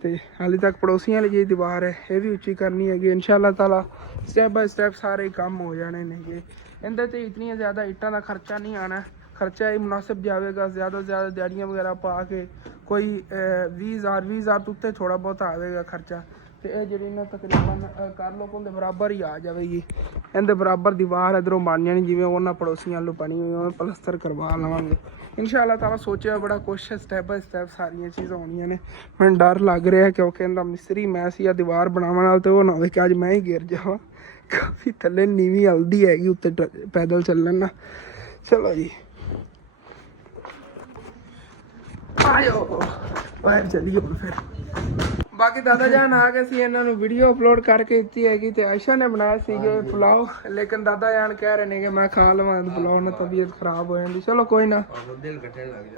ਤੇ ਹਾਲੇ ਤੱਕ ਪੜੋਸੀਆਂ ਲਈ ਜਿਹੜੀ ਦੀਵਾਰ ਹੈ ਇਹ ਵੀ ਉੱਚੀ ਕਰਨੀ ਹੈਗੀ ਇਨਸ਼ਾਅੱਲਾ ਤਾਲਾ। ਸਟੈਪ ਬਾਈ ਸਟੈਪ ਸਾਰੇ ਕੰਮ ਹੋ ਜਾਣੇ ਨੇਗੇ। ਇਹਦੇ 'ਤੇ ਇਤਨੀਆਂ ਜ਼ਿਆਦਾ ਇੱਟਾਂ ਦਾ ਖਰਚਾ ਨਹੀਂ ਆਉਣਾ, ਖਰਚਾ ਹੀ ਮੁਨਾਸਿਬ ਜਾਵੇਗਾ। ਜ਼ਿਆਦਾ ਤੋਂ ਜ਼ਿਆਦਾ ਦਿਹਾੜੀਆਂ ਵਗੈਰਾ ਪਾ ਕੇ ਕੋਈ 20,000 ਤੋਂ ਉੱਤੇ ਥੋੜ੍ਹਾ ਬਹੁਤ ਆਵੇਗਾ ਖਰਚਾ। ਤੇ ਇਹ ਜਿਹੜੀ ਨਾ ਤਕਰੀਬਨ ਕਰ ਲਓ ਉਹਦੇ ਬਰਾਬਰ ਹੀ ਆ ਜਾਵੇਗੀ। ਇਹਦੇ ਬਰਾਬਰ ਦੀਵਾਰ ਇੱਧਰੋਂ ਬਣ ਜਾਣੀ, ਜਿਵੇਂ ਉਹਨਾਂ ਪੜੋਸੀਆਂ ਵੱਲੋਂ ਬਣੀ ਹੋਈ ਉਹ ਪਲਸਤਰ ਕਰਵਾ ਲਵਾਂਗੇ ਇਨਸ਼ਾਅੱਲਾ ਤਾਲਾ। ਸੋਚਿਆ ਬੜਾ ਕੁਛ ਸਟੈਪ ਬਾਈ ਸਟੈਪ ਸਾਰੀਆਂ ਚੀਜ਼ਾਂ ਹੋਣੀਆਂ ਨੇ। ਮੈਨੂੰ ਡਰ ਲੱਗ ਰਿਹਾ ਕਿਉਂਕਿ ਇਹਦਾ ਮਿਸਤਰੀ ਮੈਂ ਸੀ, ਆ ਦੀਵਾਰ ਬਣਾਉਣ ਨਾਲ ਤੇ ਉਹ ਨਾ ਹੋਵੇ ਕਿ ਅੱਜ ਮੈਂ ਹੀ ਗਿਰ ਜਾਵਾਂ। ਕਾਫੀ ਥੱਲੇ ਨੀਵੀਂ ਹਲਦੀ ਹੈਗੀ ਉੱਤੇ ਪੈਦਲ ਚੱਲਣ ਨਾ। ਚਲੋ ਜੀ ਆਇਓ ਬਾਹਰ ਚੱਲੀਏ ਹੁਣ ਫਿਰ। ਬਾਕੀ ਦਾਦਾ ਜਾਨ ਆ ਗਏ ਸੀ, ਇਹਨਾਂ ਨੂੰ ਵੀਡੀਓ ਅਪਲੋਡ ਕਰਕੇ ਦਿੱਤੀ ਹੈਗੀ। ਤੇ ਆਇਸ਼ਾ ਨੇ ਬਣਾਏ ਸੀਗੇ ਪੁਲਾਓ, ਲੇਕਿਨ ਦਾਦਾ ਜਾਨ ਕਹਿ ਰਹੇ ਨੇ ਕਿ ਮੈਂ ਖਾ ਲਵਾਂ ਪੁਲਾਓ ਨਾਲ ਤਬੀਅਤ ਖਰਾਬ ਹੋ ਜਾਂਦੀ। ਚਲੋ ਕੋਈ ਨਾ,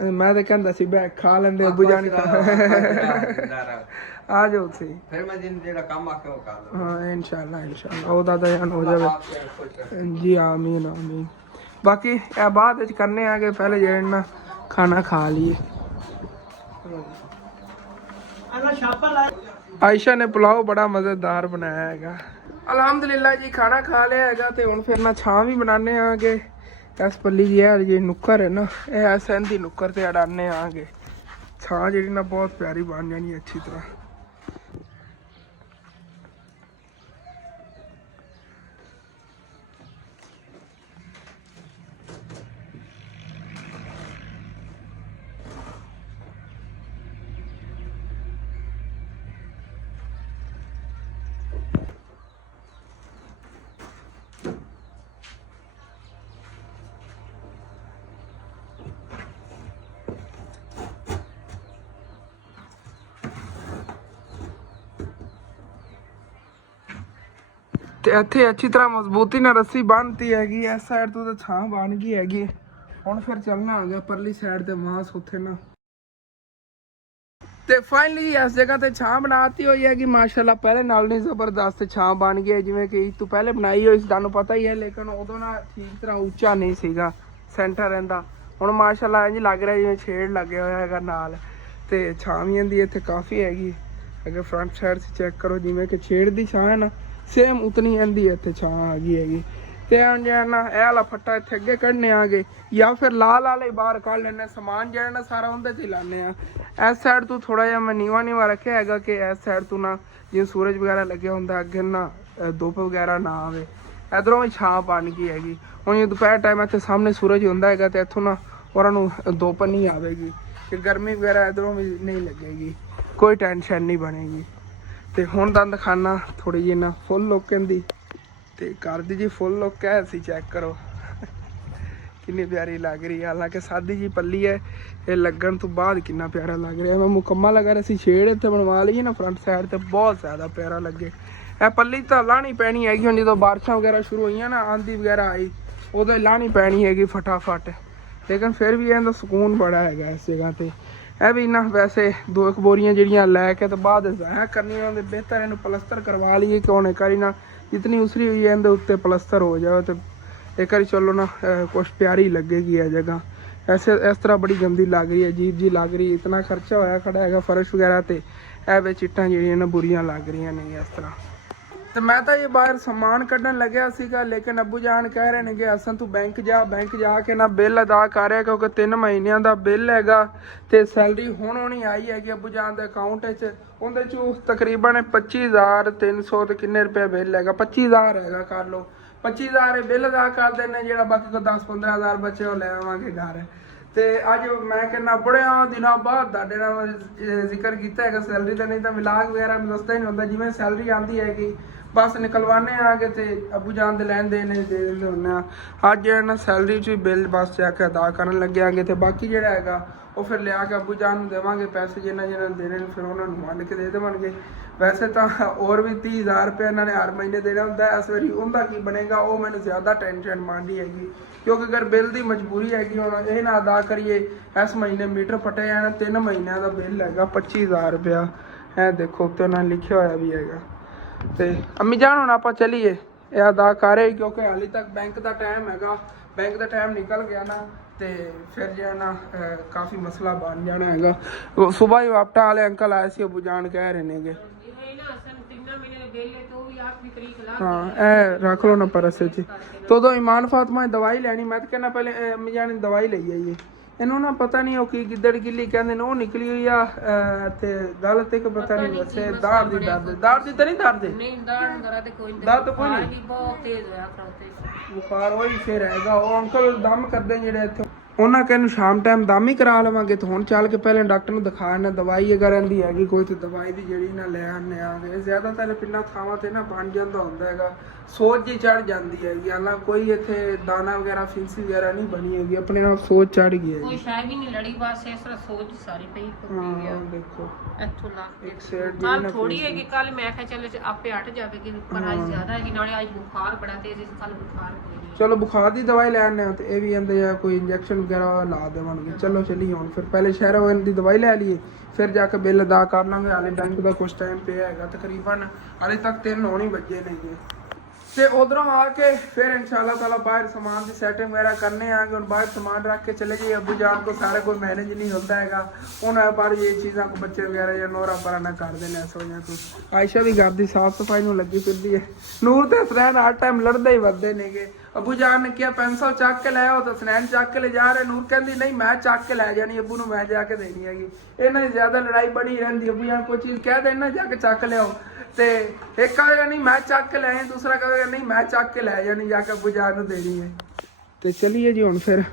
ਮੈਂ ਤਾਂ ਕਹਿੰਦਾ ਸੀ ਬੈ ਖਾ ਲੈਂਦੇ ਅੱਬੂ ਜਾਨ ਆ ਜਾਓ ਤੁਸੀਂ, ਫਿਰ ਮੈਂ ਜਿਹੜਾ ਕੰਮ ਆਖੇ ਉਹ ਕਰ ਲਵਾਂ। ਹਾਂ ਇਨਸ਼ਾਅੱਲਾ ਉਹ ਦਾਦਾ ਜਾਨ ਹੋ ਜਾਵੇ ਜੀ, ਆਮੀਨ ਆਮੀਨ। ਬਾਕੀ ਇਹ ਬਾਅਦ ਵਿੱਚ ਕਰਨੇ ਆ ਕਿ ਪਹਿਲੇ ਜਿਹੜੇ ਨਾ ਖਾਣਾ ਖਾ ਲਈਏ। ਆਇਸ਼ਾ ਨੇ ਪੁਲਾਓ ਬੜਾ ਮਜ਼ੇਦਾਰ ਬਣਾਇਆ ਹੈਗਾ ਅਲਹਮਦੁਲਿਲਾ ਜੀ। ਖਾਣਾ ਖਾ ਲਿਆ ਹੈਗਾ ਤੇ ਹੁਣ ਫਿਰ ਨਾ ਛਾਂ ਵੀ ਬਣਾਉਂਦੇ ਆਂਗੇ। ਇਸ ਪੱਲੀ ਦੀ ਇਹ ਜਿਹੜੀ ਨੁੱਕਰ ਹੈ ਨਾ, ਇਹ ਐਸਨ ਦੀ ਨੁੱਕਰ ਤੇ ਅੜਾਨੇ ਆਂਗੇ। ਛਾਂ ਜਿਹੜੀ ਨਾ ਬਹੁਤ ਪਿਆਰੀ ਬਣ ਜਾਣੀ ਅੱਛੀ ਤਰ੍ਹਾਂ। ਤੇ ਇੱਥੇ ਅੱਛੀ ਤਰ੍ਹਾਂ ਮਜ਼ਬੂਤੀ ਨਾਲ ਰੱਸੀ ਬੰਨ੍ਹਤੀ ਹੈਗੀ। ਇਸ ਸਾਈਡ ਤੋਂ ਤਾਂ ਛਾਂ ਬਣ ਗਈ ਹੈਗੀ। ਹੁਣ ਫਿਰ ਚੱਲਣਾ ਆ ਗਿਆ ਪਰਲੀ ਸਾਈਡ ਤੇ ਮਾਸ ਉੱਥੇ ਨਾ। ਤੇ ਫਾਈਨਲੀ ਇਸ ਜਗ੍ਹਾ ਤੇ ਛਾਂ ਬਣਾਤੀ ਹੋਈ ਹੈਗੀ ਮਾਸ਼ਾਅੱਲਾ, ਪਹਿਲੇ ਨਾਲ ਨਹੀਂ ਜ਼ਬਰਦਸਤ ਛਾਂ ਬਣ ਗਈ। ਜਿਵੇਂ ਕਿ ਇਸ ਤੋਂ ਪਹਿਲੇ ਬਣਾਈ ਹੋਈ ਸੀ ਤੁਹਾਨੂੰ ਪਤਾ ਹੀ ਹੈ, ਲੇਕਿਨ ਉਦੋਂ ਨਾ ਠੀਕ ਤਰ੍ਹਾਂ ਉੱਚਾ ਨਹੀਂ ਸੀਗਾ ਸੈਂਟਰ ਰਹਿੰਦਾ। ਹੁਣ ਮਾਸ਼ਾਅੱਲਾ ਇੰਝ ਲੱਗ ਰਿਹਾ ਜਿਵੇਂ ਛੇੜ ਲੱਗਿਆ ਹੋਇਆ ਹੈਗਾ ਨਾਲ। ਤੇ ਛਾਂ ਵੀ ਇਹਦੀ ਇੱਥੇ ਕਾਫੀ ਹੈਗੀ। ਅਗਰ ਫਰੰਟ ਸਾਈਡ से ਚੈੱਕ ਕਰੋ, ਜਿਵੇਂ ਕਿ ਛੇੜ ਦੀ ਛਾਂ ਹੈ ਨਾ, ਸੇਮ ਉਤਨੀ ਇਹਦੀ ਇੱਥੇ ਛਾਂ ਆ ਗਈ ਹੈਗੀ। ਤੇ ਹੁਣ ਜਿਹੜਾ ਨਾ ਇਹ ਵਾਲਾ ਫੱਟਾ ਇੱਥੇ ਅੱਗੇ ਕੱਢਨੇ ਆਗੇ, ਜਾਂ ਫਿਰ ਲਾਲ ਵਾਲੇ ਬਾਹਰ ਕੱਢ ਲੈਣੇ। ਸਮਾਨ ਜਿਹੜਾ ਨਾ ਸਾਰਾ ਉਹਦੇ 'ਚ ਹੀ ਲਾਉਂਦੇ ਆ। ਇਸ ਸਾਈਡ ਤੋਂ ਥੋੜਾ ਜਿਹਾ ਮੈਂ ਨੀਵਾ ਰੱਖਿਆ ਹੈਗਾ ਕਿ ਇਸ ਸਾਈਡ ਤੋਂ ਨਾ ਜਿਵੇਂ ਸੂਰਜ ਵਗੈਰਾ ਲੱਗਿਆ ਹੁੰਦਾ ਅੱਗੇ ਨਾ ਧੁੱਪ ਵਗੈਰਾ ਨਾ ਆਵੇ। ਇਧਰੋਂ ਵੀ ਛਾਂ ਬਣ ਗਈ ਹੈਗੀ। ਹੁਣ ਜੇ ਦੁਪਹਿਰ ਟਾਈਮ ਇੱਥੇ ਸਾਹਮਣੇ ਸੂਰਜ ਹੁੰਦਾ ਹੈਗਾ ਤੇ ਇੱਥੋਂ ਨਾ ਉਹਨਾਂ ਨੂੰ ਧੁੱਪ ਨਹੀਂ ਆਵੇਗੀ, ਕਿ ਗਰਮੀ ਵਗੈਰਾ ਇਧਰੋਂ ਵੀ ਨਹੀਂ ਲੱਗੇਗੀ, ਕੋਈ ਟੈਨਸ਼ਨ ਨਹੀਂ ਬਣੇਗੀ। ਤੇ ਹੁਣ ਦੰਦ ਖਾਨਾ ਥੋੜੀ ਜਿਹੀ ਨਾ ਫੁੱਲ ਲੁੱਕ ਦੀ ਤੇ ਘਰ ਦੀ ਜੀ ਫੁੱਲ ਲੁੱਕ ਹੈ। ਅਸੀਂ ਚੈੱਕ ਕਰੋ कितनी प्यारी लग रही है। हालांकि सादी जी पल्ली है, ये लगन तो बाद कितना प्यारा लग रहा है। मैं मुकम्मल अगर असी छेड़ इतने बनवा लीए ना फ्रंट साइड तो बहुत ज़्यादा प्यारा लगे। यह पल्ली तो लानी पैनी हैगी हुण जो बारिशां वगैरह शुरू हुई ना, आंधी वगैरह आई उदों लानी पैनी हैगी फटाफट, लेकिन फिर भी इहदा सुकून बड़ा है इस जगह पर। यह भी ना वैसे 2 बोरियां जिहड़ियां लैके तो बाद ज़ाया करनियां, बेहतर इन्हूं पलस्तर करवा लीए कि हुण एक बारी ना जितनी उसरी हुई है इहदे उत्ते पलस्तर हो जाए तो एक बार चलो ना कुछ प्यारी लगेगी यह जगह। ऐसे इस तरह बड़ी गंदी लग रही है, अजीब जी लग रही है। इतना खर्चा होया खड़ा है फर्श वगैरह तो यह विच इट्टां जिहड़ियां ना बुरियां लग रही नहीं इस तरह। तो मैं तो ये बाहर समान कढ़न लग्या सीगा, लेकिन अबू जान कह रहे हैं कि असन तू बैंक जाके ना बिल अदा कर रहा, क्योंकि 3 महीनों का बिल हैगा तो सैलरी हुण होनी आई हैगी अबू जान के अकाउंट उहदे चों तकरीबन 25,300 तो किन्ने रुपये बिल हैगा, 25,000 हैगा कर लो। 25,000 बिल अदा कर देने, जो बाकी को 10-15 हज़ार बचे वो लै आवांगे घर। तो अज मैं कहना बड़े दिनों बाद तुहाडे नाल जिक्र किया है सैलरी का, नहीं तो विलाग वगैरह में दसदा ही नहीं होंदा। जिवें सैलरी आती हैगी बस निकलवाने आगे तो अबू जान दे लैन देन दे दिंदे हुंदे आ। अज जो ना सैलरी च बिल बस जाके अदा करन लगे आगे तो बाकी जो हैगा वो फिर लिया के अबू जान देवांगे पैसे, जिन्हें देने फिर उन्होंने वंड के दे देवांगे। वैसे तो और भी 30,000 रुपये इन्होंने हर महीने देना होंदा है। इस बारी उनका की बनेगा वो मैंने ज़्यादा टेंशन मान रही हैगी, क्योंकि अगर बिल की मजबूरी हैगी हुण ये ना अदा करिए इस महीने मीटर फटे जाना। 3 महीनों का बिल हैगा 25,000 रुपया, है देखो उत्ते उन्होंने लिखा होया भी हैगा। तो अम्मी जान हुण आपां चलीए ये अदा करे, क्योंकि हाली तक बैंक का टाइम हैगा, बैंक का टाइम निकल गया ना तो फिर जो है ना काफ़ी मसला बन जाना हैगा। सुबह ही वापटा वाले अंकल आए सी, अबू जान कह रहे ने हाँ ए रख लो ना परस तो उदों ईमान फातिमा दवाई लैनी। मैं तो कहना पहले अम्मी जान दवाई ले आइए, इन्हों ना पता नहीं की गिद्दड़ गिल्ली कहते वो निकली हुई आ ते गल ते पता नहीं। वैसे दाढ़ दी तो नहीं दर्द तो कोई नहीं, बुखार वही फिर हैगा। वो अंकल दम करते जेडे इत्थे उन्हें कहने शाम टाइम दम ही करा लवांगे, तो हुण चल के पहले डॉक्टर नूं दिखा आने। दवाई अगर आंदी हैगी कोई तो दवाई दी जिहड़ी ना ले आने आगे। ज़्यादातर पिंडां थावां ते ना बन जांदा हुंदा हैगा, सोच जी चढ़ जाती हैगी। हालां कोई इत्थे दाना वगैरह फिंसी वगैरह नहीं बनी हैगी, अपने आप सोच चढ़ गई है, कोई शायद भी नहीं लड़ी, बस इस तरह सोच सारी पई होई है। देखो इत्थों ला एक साइड कल थोड़ी है कि कल मैं कहा चलो आपे हट जाएगी, पर आज ज्यादा है कि नाले आज बुखार बड़ा तेज है, कल बुखार कोई नहीं। चलो बुखार की दवाई लैने तो ये भी आंदे या कोई इंजैक्शन वगैरह ला देवांगे। चलो चलिए हुण फिर पहले शहरों की दवाई लै लीए, फिर जाके बिल अदा कर लांगे। हाले बैंक का कुछ टाइम पे हैगा, तकरीबन हाले तक 3 होने बजे नहीं है। तो उधरों आके फिर इंशाल्लाह ताला बाहर सामान की सैटिंग वगैरह करने आगे। और बाहर सामान रख के चले गए, अबू जान को सारा कोई मैनेज नहीं होता है उन्हें पर ये चीज़ों को बच्चे वगैरह या नोरा परा ना कर देने इस वजह तो। आयशा भी घर की साफ सफाई में लगी फिरती है। नूर तो हसनैन हर टाइम लड़ते ही वधदे ने गे। अबू जान ने क्या पेंसिल चक के लाया तो हसनैन चक के ले जा रहे, नूर कहती नहीं मैं चक के लै जानी, अबू नूं मैं जाके देनी हैगी। इन्हां दी ज़्यादा लड़ाई बनी रहती। अबू जान कोई चीज़ कह देना जाके चक लियाओ, तो एक कहेगा नहीं मैं चक के लाए, दूसरा कहेगा नहीं मैं चक के लै जानी जाके अबू जान नूं देनी है। तो चलिए जी हुण फिर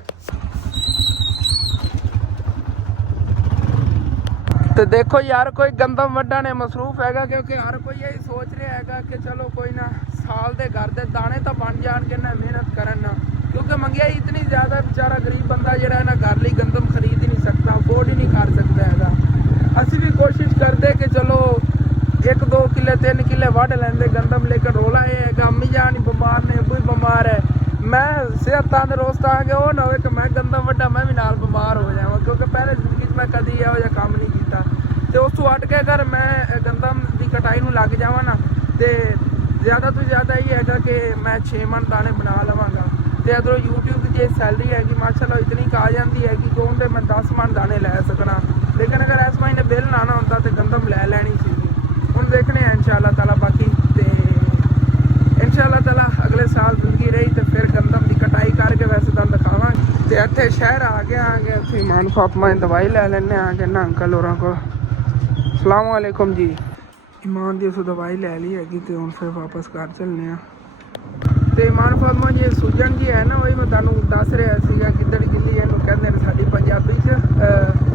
तो देखो यार कोई गंदम वड्डा ने मसरूफ हैगा, क्योंकि हर कोई यही सोच रहा हैगा कि चलो कोई ना साल दे घर दे दाने तो बन जाएंगे ना, मेहनत करन ना, क्योंकि महंगाई इतनी ज़्यादा, बेचारा गरीब बंदा जो है ना घर लिए गंदम खरीद ही नहीं सकता, अफोर्ड ही नहीं कर सकता हैगा। असी भी कोशिश करते कि चलो 1-2 किले 3 किले वढ़ लेंदे गंदम, लेकिन रोला ये है कि अम्मी जान ही बीमार ने, अबू बीमार है, मैं सेहत तंदरुस्त आ गया वो ना हो कि मैं गंदम वड्डा मैं भी नाल बीमार हो जावां, क्योंकि पहले जिंदगी मैं कभी इहो जिहा काम नहीं किया। तो उस तो हट के अगर मैं गंदम की कटाई में लग जावा ना तो ज़्यादा तो ज़्यादा ये है कि मैं 6 मन दाने बना लवांगा। तो अदरों यूट्यूब की जो सैलरी हैगी माशाल्लाह इतनी आ जाती है कि उनके मैं 10 मन दाने लै सकना, लेकिन अगर इस महीने बिल ना आना होता तो गंदम लै लैनी सी। हम देखने हैं इंशाल्लाह ताला, बाकी तो इंशाल्लाह ताला अगले साल जिंदगी रही तो फिर गंदम की कटाई करके वैसे तो दिखावांगे। तो इतने शहर आ गए आगे उत्थे ईमान फातिमा दवाई लै लैने आगे ना अंकल होरां को। अस्सलाम वालेकुम जी। ईमान की उस दवाई लै ली हैगी तो हम फिर वापस घर चलने। तो ईमान फातिमा जी सूजन जी है ना, वही मैं तुहानूं दस रहा सीगा गिद्दड़ गिल्ली इहनूं कहंदे ने साडी पंजाबी च,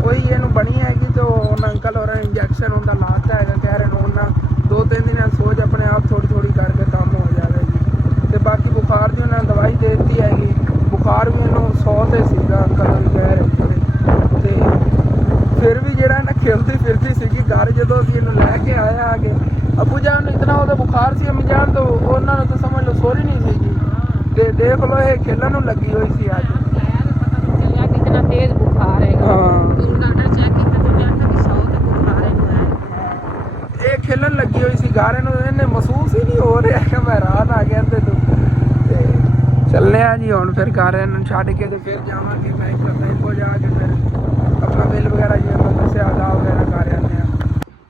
वही इहनूं बनी हैगी। तो उन्होंने अंकल होरां इंजैक्शन उनका लाता है, कह रहे हैं उन्हें 2-3 दिन सोच अपने आप थोड़ी थोड़ी करके कम हो जाएगी। तो बाकी बुखार की उन्होंने दवाई दे दी हैगी, बुखार भी इन्हों 100 ਖੇਲਦੀ ਫਿਰਦੀ ਸੀਗੀ ਘਰ। ਜਦੋਂ ਅਸੀਂ ਇਹਨੂੰ ਲੈ ਕੇ ਆਇਆ ਆਗੇ, ਅੱਬੂ ਜਾਨ ਨੂੰ ਇਤਨਾ ਉਹਦਾ ਬੁਖਾਰ ਸੀ, ਅੰਮੀ ਜਾਨ ਤੋਂ ਉਹਨਾਂ ਨੂੰ ਤਾਂ ਸਮਝ ਲਓ ਸੋਰੀ ਨਹੀਂ ਸੀਗੀ। ਤੇ ਦੇਖ ਲਓ ਇਹ ਖੇਲਣ ਨੂੰ ਲੱਗੀ ਹੋਈ ਸੀ ਅੱਜ। ਚੱਲਿਆ ਕਿਤਨਾ ਤੇਜ਼ ਬੁਖਾਰ ਹੈ। ਹਾਂ ਡਾਕਟਰ ਚੈੱਕ ਕੀਤਾ तो कहता कि 100 का बुखार है। ਇਹ ਖੇਲਣ ਲੱਗੀ ਹੋਈ ਸੀ ਘਰ, ਇਹਨੂੰ ਇਹਨੇ ਮਹਿਸੂਸ ਹੀ ਨਹੀਂ ਹੋ ਰਿਹਾ ਕਿ ਮੈਂ ਰਾਤ ਆ ਗਿਆ ਤੇ ਤੂੰ। ਤੇ ਚੱਲੇ ਆ ਜੀ ਹੁਣ ਫਿਰ ਘਰ ਇਹਨੂੰ ਛੱਡ ਕੇ ਤੇ ਫਿਰ ਜਾਵਾਂਗੇ ਬੈਂਕ ਕੋ ਜਾ ਕੇ ਫਿਰ ਆਪਣਾ ਬਿੱਲ ਵਗੈਰਾ ਜਿਵੇਂ ਮੈਂ ਦੱਸਿਆ ਅਦਾ ਵਗੈਰਾ ਕਰ ਆਉਂਦੇ ਆ।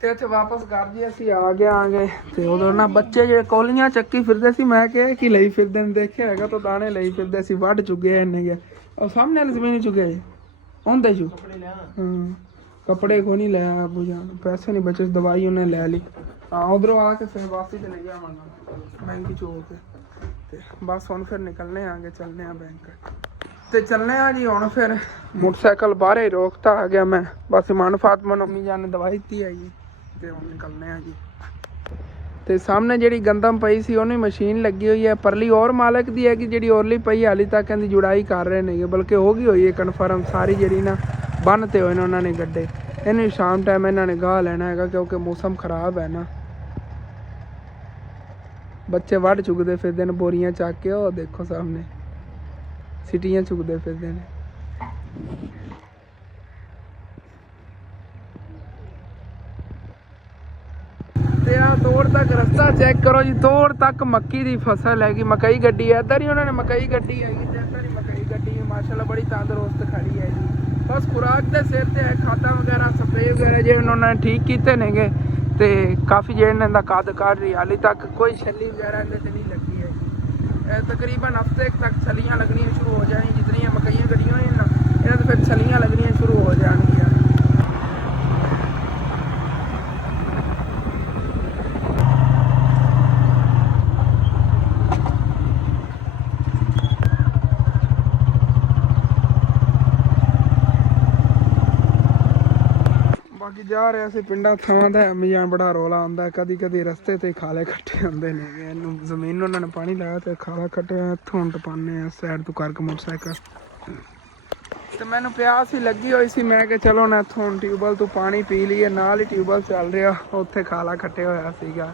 ਤੇ ਇੱਥੇ ਵਾਪਸ ਘਰ ਜੀ ਅਸੀਂ ਆ ਗਏ ਆਂਗੇ। ਤੇ ਉਦੋਂ ਨਾ ਬੱਚੇ ਜਿਹੜੇ ਕੋਲੀਆਂ ਚੱਕੀ ਫਿਰਦੇ ਸੀ, ਮੈਂ ਕਿਹਾ ਕੀ ਲਈ ਫਿਰਦੇ ਨੇ, ਦੇਖਿਆ ਹੈਗਾ ਤਾਂ ਦਾਣੇ ਲਈ ਫਿਰਦੇ ਸੀ, ਵੱਢ ਚੁੱਕੇ ਇੰਨੇ ਗਏ। ਉਹ ਸਾਹਮਣੇ ਵਾਲੀ ਜ਼ਮੀਨ ਚੁੱਕਿਆ ਜੀ ਆਉਂਦੇ ਜੂ। ਕੱਪੜੇ ਕੋ ਨਹੀਂ ਲਿਆ ਅੱਬੂ ਜਾਨ, ਪੈਸੇ ਨਹੀਂ ਬਚੇ, ਦਵਾਈ ਉਹਨੇ ਲੈ ਲਈ। ਹਾਂ ਉਧਰੋਂ ਆ ਕੇ ਫਿਰ ਵਾਪਸੀ ਤੇ ਲੈ ਜਾਵਾਂਗਾ ਬੈਂਕ ਚ ਹੋ ਕੇ। ਤੇ ਬਸ ਹੁਣ ਫਿਰ ਨਿਕਲਨੇ ਆਂਗੇ, ਚੱਲਨੇ ਆ ਬੈਂਕ ਤੇ ਚੱਲਨੇ ਆ ਜੀ। ਹੁਣ ਫਿਰ ਮੋਟਰਸਾਈਕਲ ਬਾਹਰ ਹੀ ਰੋਕਤਾ ਆ ਗਿਆ ਮੈਂ, ਬਸ ਇਮਾਨ ਫਾਤਮਾ ਨੂੰ ਅੰਮੀ ਜਾਨ ਨੇ ਦਵਾਈ ਦਿੱਤੀ ਹੈਗੀ। ਤੇ ਹੁਣ ਨਿਕਲਨੇ ਆ ਜੀ। ਤੇ ਸਾਹਮਣੇ ਜਿਹੜੀ ਗੰਦਮ ਪਈ ਸੀ ਉਹਨੂੰ ਮਸ਼ੀਨ ਲੱਗੀ ਹੋਈ ਹੈ, ਪਰਲੀ ਔਰ ਮਾਲਕ ਦੀ ਹੈ ਕਿ ਜਿਹੜੀ ਔਰਲੀ ਪਈ ਹਾਲੀ ਤੱਕ ਕਹਿੰਦੀ ਜੁੜਾਈ ਕਰ ਰਹੇ ਨੇਗੇ, ਬਲਕਿ ਹੋ ਗਈ ਹੋਈ ਹੈ ਕਨਫਰਮ ਸਾਰੀ। ਜਿਹੜੀ ਨਾ ਬੰਨ ਤੇ ਹੋਏ ਨੇ ਉਹਨਾਂ ਨੇ ਗੱਡੇ, ਇਹਨੂੰ ਸ਼ਾਮ ਟਾਈਮ ਇਹਨਾਂ ਨੇ ਗਾਹ ਲੈਣਾ ਹੈਗਾ ਕਿਉਂਕਿ ਮੌਸਮ ਖਰਾਬ ਹੈ ਨਾ। ਬੱਚੇ ਵੱਢ ਚੁੱਕਦੇ ਫਿਰਦੇ ਨੇ ਬੋਰੀਆਂ ਚੱਕ ਕੇ, ਉਹ ਦੇਖੋ ਸਾਹਮਣੇ ਸਿਟੀਆਂ ਚੁੱਕਦੇ ਫਿਰਦੇ ਨੇ। ਤੇ ਆ ਤੋੜ ਤੱਕ ਰਸਤਾ ਚੈੱਕ ਕਰੋ ਜੀ, ਤੋੜ ਤੱਕ ਮੱਕੀ ਦੀ ਫਸਲ ਹੈਗੀ, ਮਕਈ ਗੱਡੀ ਹੈ ਇੱਧਰ ਹੀ ਉਹਨਾਂ ਨੇ ਮਕਈ ਗੱਡੀ ਹੈਗੀ ਤੇ ਇੱਧਰ ਹੀ ਮਕਈ ਗੱਡੀ ਹੈ। ਮਾਸ਼ਾਅੱਲਾ ਬੜੀ ਤੰਦਰੁਸਤ ਖੜੀ ਹੈ ਜੀ। ਬਸ ਖੁਰਾਕ ਦੇ ਸਿਰ ਤੇ ਹੈ, ਖਾਦਾਂ ਵਗੈਰਾ ਸਪਰੇ ਵਗੈਰਾ ਜੇ ਉਹਨਾਂ ਨੇ ਠੀਕ ਕੀਤੇ ਨੇਗੇ। ਤੇ ਕਾਫੀ ਜਿਹੜੇ ਇਹਨਾਂ ਦਾ ਕੱਦ ਕੱਢ ਰਹੀ, ਹਾਲੇ ਤੱਕ ਕੋਈ ਛੱਲੀ ਵਗੈਰਾ ਇਹਦੇ ਤੇ ਨਹੀਂ ਲੱਗੀ ਹੈ। ਤਕਰੀਬਨ ਹਫਤੇ ਤੱਕ ਛੱਲੀਆਂ ਲੱਗਣੀਆਂ ਸ਼ੁਰੂ ਹੋ ਜਾਣੀਆਂ, ਜਿਤਨੀਆਂ ਮਕਈਆਂ ਗੱਡੀਆਂ ਹੋਈਆਂ ਨਾ ਇਹਨਾਂ ਤੇ ਫਿਰ ਛੱਲੀਆਂ ਲੱਗਣੀਆਂ ਸ਼ੁਰੂ ਹੋ ਜਾਣਗੀਆਂ। ਬਾਕੀ ਜਾ ਰਿਹਾ ਸੀ ਪਿੰਡਾਂ ਥਾਵਾਂ ਦਾ ਅੰਮੀ ਜਾਨ ਬੜਾ ਰੌਲਾ ਆਉਂਦਾ, ਕਦੀ ਕਦੀ ਰਸਤੇ ਤੇ ਖਾਲੇ ਖੱਟੇ ਹੁੰਦੇ ਨੇ। ਇਹਨੂੰ ਜ਼ਮੀਨ ਨੂੰ ਉਹਨਾਂ ਨੇ ਪਾਣੀ ਲਾਇਆ ਤੇ ਖਾਲਾ ਖੱਟਿਆ, ਇੱਥੋਂ ਹੁਣ ਟਪਾਨੇ ਆ ਸਾਈਡ ਤੋਂ ਕਰਕੇ ਮੋਟਰਸਾਈਕਲ। ਤੇ ਮੈਨੂੰ ਪਿਆਸ ਹੀ ਲੱਗੀ ਹੋਈ ਸੀ, ਮੈਂ ਕਿਹਾ ਚਲੋ ਨਾ ਇੱਥੋਂ ਹੁਣ ਟਿਊਬਵੈਲ ਤੋਂ ਪਾਣੀ ਪੀ ਲਈਏ। ਨਾਲ ਹੀ ਟਿਊਬਵੈਲ ਚੱਲ ਰਿਹਾ, ਉੱਥੇ ਖਾਲਾ ਖੱਟੇ ਹੋਇਆ ਸੀਗਾ।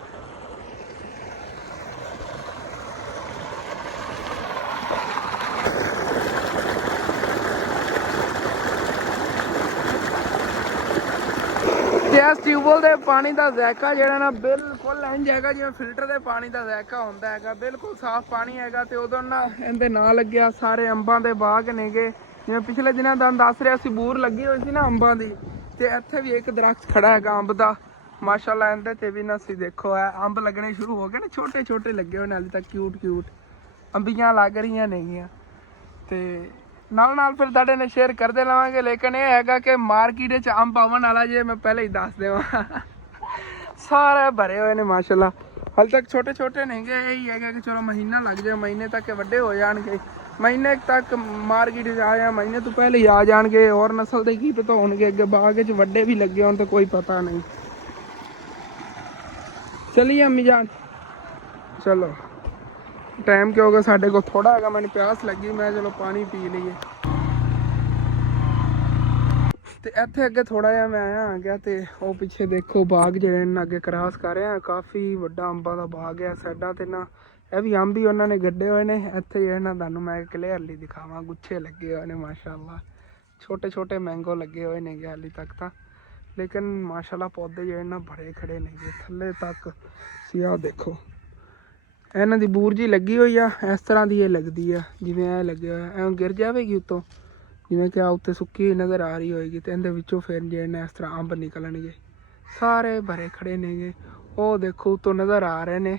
ਤੇ ਇਸ ਟਿਊਬਵੈਲ ਦੇ ਪਾਣੀ ਦਾ ਜ਼ਾਇਕਾ ਜਿਹੜਾ ਨਾ ਬਿਲਕੁਲ ਇੰਝ ਹੈਗਾ ਜਿਵੇਂ ਫਿਲਟਰ ਦੇ ਪਾਣੀ ਦਾ ਜ਼ਾਇਕਾ ਹੁੰਦਾ ਹੈਗਾ, ਬਿਲਕੁਲ ਸਾਫ਼ ਪਾਣੀ ਹੈਗਾ। ਤੇ ਉਦੋਂ ਨਾ ਇਹਦੇ ਨਾਂ ਲੱਗਿਆ ਸਾਰੇ ਅੰਬਾਂ ਦੇ ਬਾਗ ਨੇਗੇ, ਜਿਵੇਂ ਪਿਛਲੇ ਦਿਨਾਂ ਦਾ ਦੱਸ ਰਿਹਾ ਸੀ ਬੂਰ ਲੱਗੀ ਹੋਈ ਸੀ ਨਾ ਅੰਬਾਂ ਦੀ। ਤੇ ਇੱਥੇ ਵੀ ਇੱਕ ਦਰਖਤ ਖੜਾ ਹੈਗਾ ਅੰਬ ਦਾ, ਮਾਸ਼ਾਅੱਲਾ ਇਹਦੇ ਤੇ ਵੀ ਨਾ ਸੀ ਦੇਖੋ ਹੈ ਅੰਬ ਲੱਗਣੇ ਸ਼ੁਰੂ ਹੋ ਗਏ ਨੇ, ਛੋਟੇ ਛੋਟੇ ਲੱਗੇ ਹੋਏ ਨੇ ਹਾਲੇ ਤੱਕ, ਕਿਊਟ ਕਿਊਟ ਅੰਬੀਆਂ ਲੱਗ ਰਹੀਆਂ ਨੇਗੀਆਂ। ਤੇ ਨਾਲ ਫਿਰ ਤੁਹਾਡੇ ਨਾਲ ਸ਼ੇਅਰ ਕਰਦੇ ਲਵਾਂਗੇ। ਲੇਕਿਨ ਇਹ ਹੈਗਾ ਕਿ ਮਾਰਕੀਟ ਵਿੱਚ ਅੰਬ ਆਉਣ ਵਾਲਾ ਜੇ ਮੈਂ ਪਹਿਲੇ ਹੀ ਦੱਸ ਦੇਵਾਂ, ਸਾਰੇ ਭਰੇ ਹੋਏ ਨੇ ਮਾਸ਼ਾਅੱਲਾ। ਹਾਲੇ ਤੱਕ ਛੋਟੇ ਛੋਟੇ ਨੇਗੇ, ਇਹੀ ਹੈਗਾ ਕਿ ਚਲੋ ਮਹੀਨਾ ਲੱਗ ਜਾਏ, ਮਹੀਨੇ ਤੱਕ ਵੱਡੇ ਹੋ ਜਾਣਗੇ। ਮਹੀਨੇ ਤੱਕ ਮਾਰਕੀਟ 'ਚ ਆ ਜਾਂ ਮਹੀਨੇ ਤੋਂ ਪਹਿਲੇ ਹੀ ਆ ਜਾਣਗੇ। ਹੋਰ ਨਸਲ ਦੇ ਕੀ ਪਤਾ ਹੋਣਗੇ, ਅੱਗੇ ਬਾਗ 'ਚ ਵੱਡੇ ਵੀ ਲੱਗੇ ਹੋਣ ਤਾਂ ਕੋਈ ਪਤਾ ਨਹੀਂ। ਚਲੀਏ ਅੰਮੀ ਜਾਨ, ਚਲੋ ਟਾਈਮ ਕਿਉਂ ਹੋ ਗਿਆ ਸਾਡੇ ਕੋਲ ਥੋੜਾ ਹੈਗਾ, ਮੈਨੂੰ ਪਿਆਸ ਲੱਗੀ, ਮੈਂ ਚਲੋ ਪਾਣੀ ਪੀ ਲਈਏ। ਤੇ ਇੱਥੇ ਅੱਗੇ ਥੋੜਾ ਜਿਹਾ ਮੈਂ ਆਇਆ ਆ ਗਿਆ ਤੇ ਉਹ ਪਿੱਛੇ ਦੇਖੋ ਬਾਗ ਜਿਹੜੇ ਨੇ ਅੱਗੇ ਕ੍ਰਾਸ ਕਰ ਰਿਹਾ, ਕਾਫੀ ਵੱਡਾ ਅੰਬਾਂ ਦਾ ਬਾਗ ਹੈ ਸਾਈਡਾਂ ਤੇ ਨਾ। ਇਹ ਵੀ ਅੰਬ ਹੀ ਉਹਨਾਂ ਨੇ ਗੱਡੇ ਹੋਏ ਨੇ। ਇੱਥੇ ਜਿਹੜੇ ਨਾ ਤੁਹਾਨੂੰ ਮੈਂ ਕਲੀਅਰਲੀ ਦਿਖਾਵਾਂ, ਗੁੱਛੇ ਲੱਗੇ ਹੋਏ ਨੇ ਮਾਸ਼ਾਅੱਲਾ, ਛੋਟੇ ਛੋਟੇ ਮੈਂਗੋ ਲੱਗੇ ਹੋਏ ਨੇਗੇ ਹਾਲੇ ਤੱਕ ਤਾਂ। ਲੇਕਿਨ ਮਾਸ਼ਾਅੱਲਾ ਪੌਦੇ ਜਿਹੜੇ ਨਾ ਭਰੇ ਖੜੇ ਨੇਗੇ ਥੱਲੇ ਤੱਕ। ਸਿਆਹ ਦੇਖੋ ਇਹਨਾਂ ਦੀ ਬੂਰ ਜੀ ਲੱਗੀ ਹੋਈ ਆ, ਇਸ ਤਰ੍ਹਾਂ ਦੀ ਇਹ ਲੱਗਦੀ ਆ ਜਿਵੇਂ ਇਹ ਲੱਗਿਆ ਹੋਇਆ, ਐਵੇਂ ਗਿਰ ਜਾਵੇਗੀ ਉੱਤੋਂ, ਜਿਵੇਂ ਕਿ ਆ ਉੱਤੇ ਸੁੱਕੀ ਹੋਈ ਨਜ਼ਰ ਆ ਰਹੀ ਹੋਏਗੀ। ਤੇ ਇਹਦੇ ਵਿੱਚੋਂ ਫਿਰ ਜਿਹੜੇ ਨੇ ਇਸ ਤਰ੍ਹਾਂ ਅੰਬ ਨਿਕਲਣਗੇ, ਸਾਰੇ ਭਰੇ ਖੜੇ ਨੇਗੇ। ਉਹ ਦੇਖੋ ਉੱਤੋਂ ਨਜ਼ਰ ਆ ਰਹੇ ਨੇ,